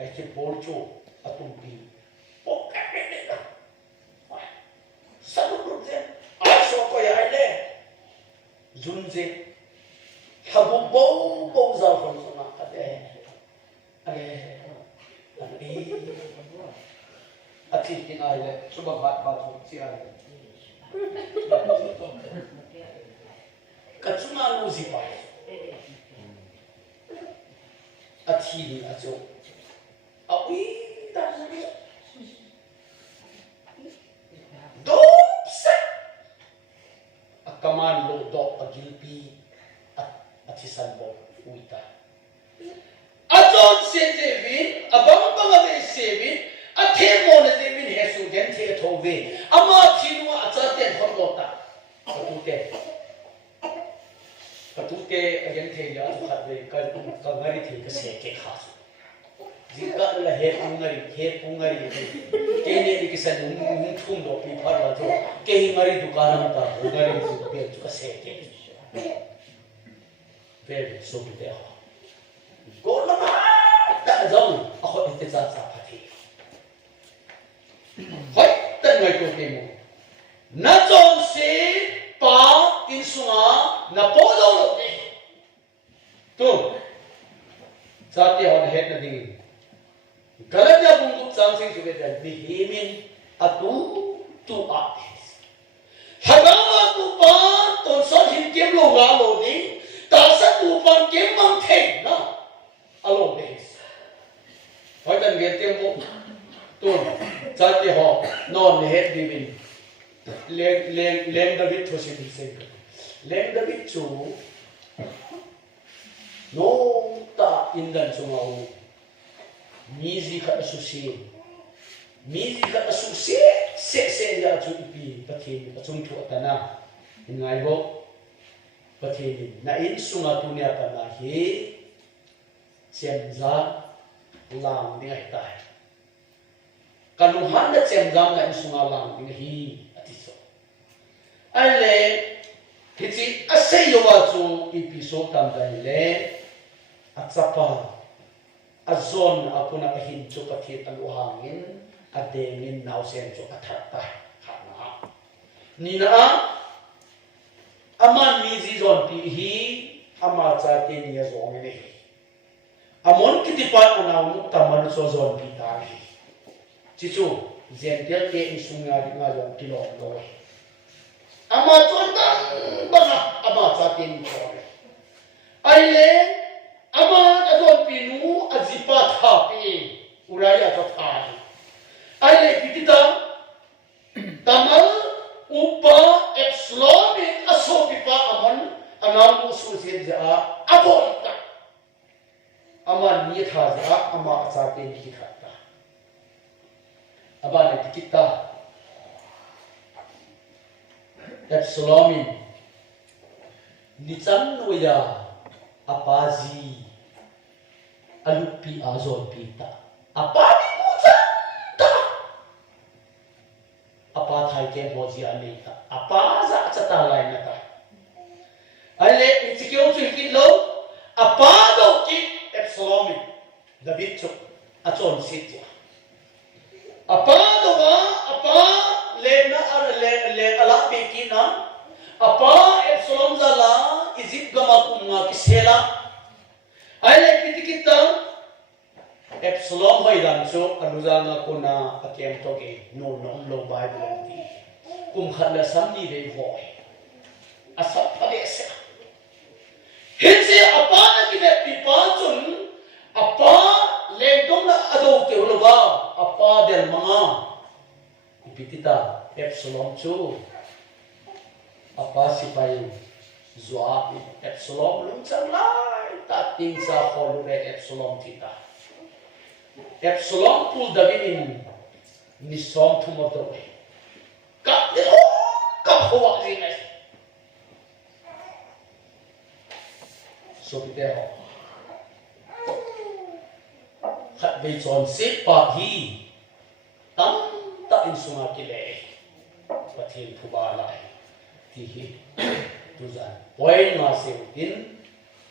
ai ke bol cho atum pi o ka ne na sa lu je ai so ko ya ai le zun je habu bau za phong sama ade ati tin ai le suba bat bat si ai ka chuma lu zi pai ati ni ajo awi ta do se akaman lo do agilpi ati sanbo uita ajon senjevin abang bangave sevin athe mon devin hesu gen the thove ama thinu achaten thorlota patute again the ya khatwe ka ngari the ka se ke khas jika la he pungari ke ne kisan thum do pi phar la jo ke ngari dukanam ta ngari du pe ka se ke very so be there go la ta zong a kho te sa sa phathi hoi tan ngai ko ke mo na chon se pa in sunga na po lo lo ni tu sa ti hon het na ding galatya bung chang sing su be dan bi himin atu tu a hagawa tu pa ton son hin kem lo ga lo ni ta sa tu pan kem mang theng na alo des hoi tan ge tem mo tu cha ti ho non het di bin leng David thosi bi se leng David chu no ta indan chungau mizi ka asusi se ya chu pi pathin achung thu atana ngai bo pathin na in sunga tu nya pa na hi chem za lang ding ai tai kanu han da chem za na in sunga lang ding hi ati so ale hichi ase yo wa chu episode tam dai le atsapa azon apuna ahin chu pathit ang uhangin adengin nausen chu athatta khana nina aman mizi zon pi hi ama cha te ni zong ni amon kitipat anaw taman so zon pi ta hi chichu zentel te isunga nga zon kilo lo ama chon bana ama cha te ni ko aile ama azon pinu azipa thapi uraya to thai aile kitita tamal upa epsilon asopipa aman anam ususin ja abolta aman ni tha ja ama achate ni thata abane kitita epsilon ni chan noya apazi alupi azon pita apani mucha ta apa thai ke hoji ane ta apa za chata lai na ta ale itikyo chu ki lo apa do ki epsilon david chu achon sit apa do ba apa le na le ala pe ki na apa epsilon za la Egypt gama kunga kisela ale kitikita epsilon hoidan so anuzanga kuna akem toge no lo bible di kum khala samni ve voi asap palesa hinse apa na kine pipa chun apa le dong na ado ke ulwa apa del manga ipitita epsilon chu apa sipai Zoa epsilon lung chang lai ta ting sa kholu re epsilon tita epsilon pul davin ni som thumo to ka ho ri mai so bite ho thật bị tròn xếp bạc hi tắm ta in sunga kile và thiên thu ba lại thì hi tu giản quay mà xem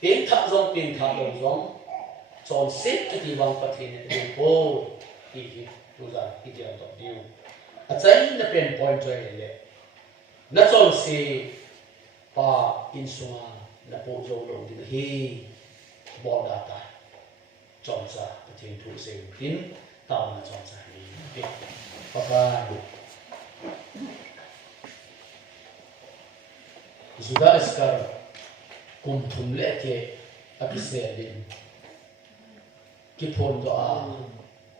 in thắt dòng pin thắt đồng dòng tròn xếp cái gì bằng phát thiên này ô thì hi tu giản cái gì đó điều à trái nóเป็น point chơi này nó tròn xếp ba in sunga nó bộ dầu đồng thì hi bỏ đá ta chọn ra cái thiên thu xem in tạo là chọn ra đi Papa sudah sekarang kumtum leke apiselin kipon doa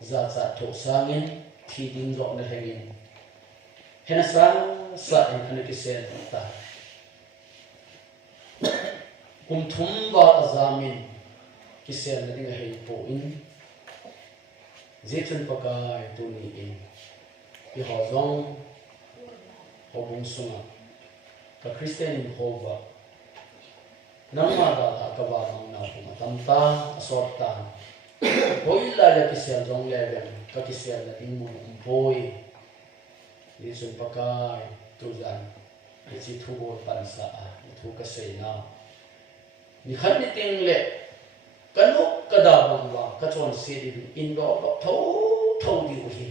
zat thok sangin thidin rok na hengin henasang sa in anakisel ta kumtum ba azamin kisel na ding hei po in zetun pakai tuni in i hozong hobung sunga ka Christian hova namma da ka ba na kuma tamta sorta boila ya kisel jong level ka kisel na ding mun boy ni sun pakai tu jan ni chi thu bo pan sa ni thu ka sei na ni khan ni ting le kanuk kada bang ba ka chon si din in do tho tho di hi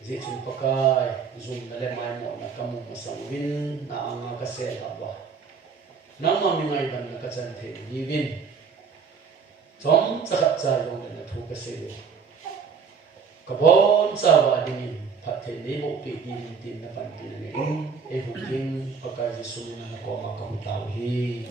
dễ chun pakai zoom na le mai mo na kamu masang win na anga ka sel ha ba nang ma mi ngai ban na ka chan the ni win chom cha khat cha yong na thu ka sel ka bon cha ba ding phat the ni mo pi tin na pan tin ne in e hu king pakai ji sum na ko ma kam tau hi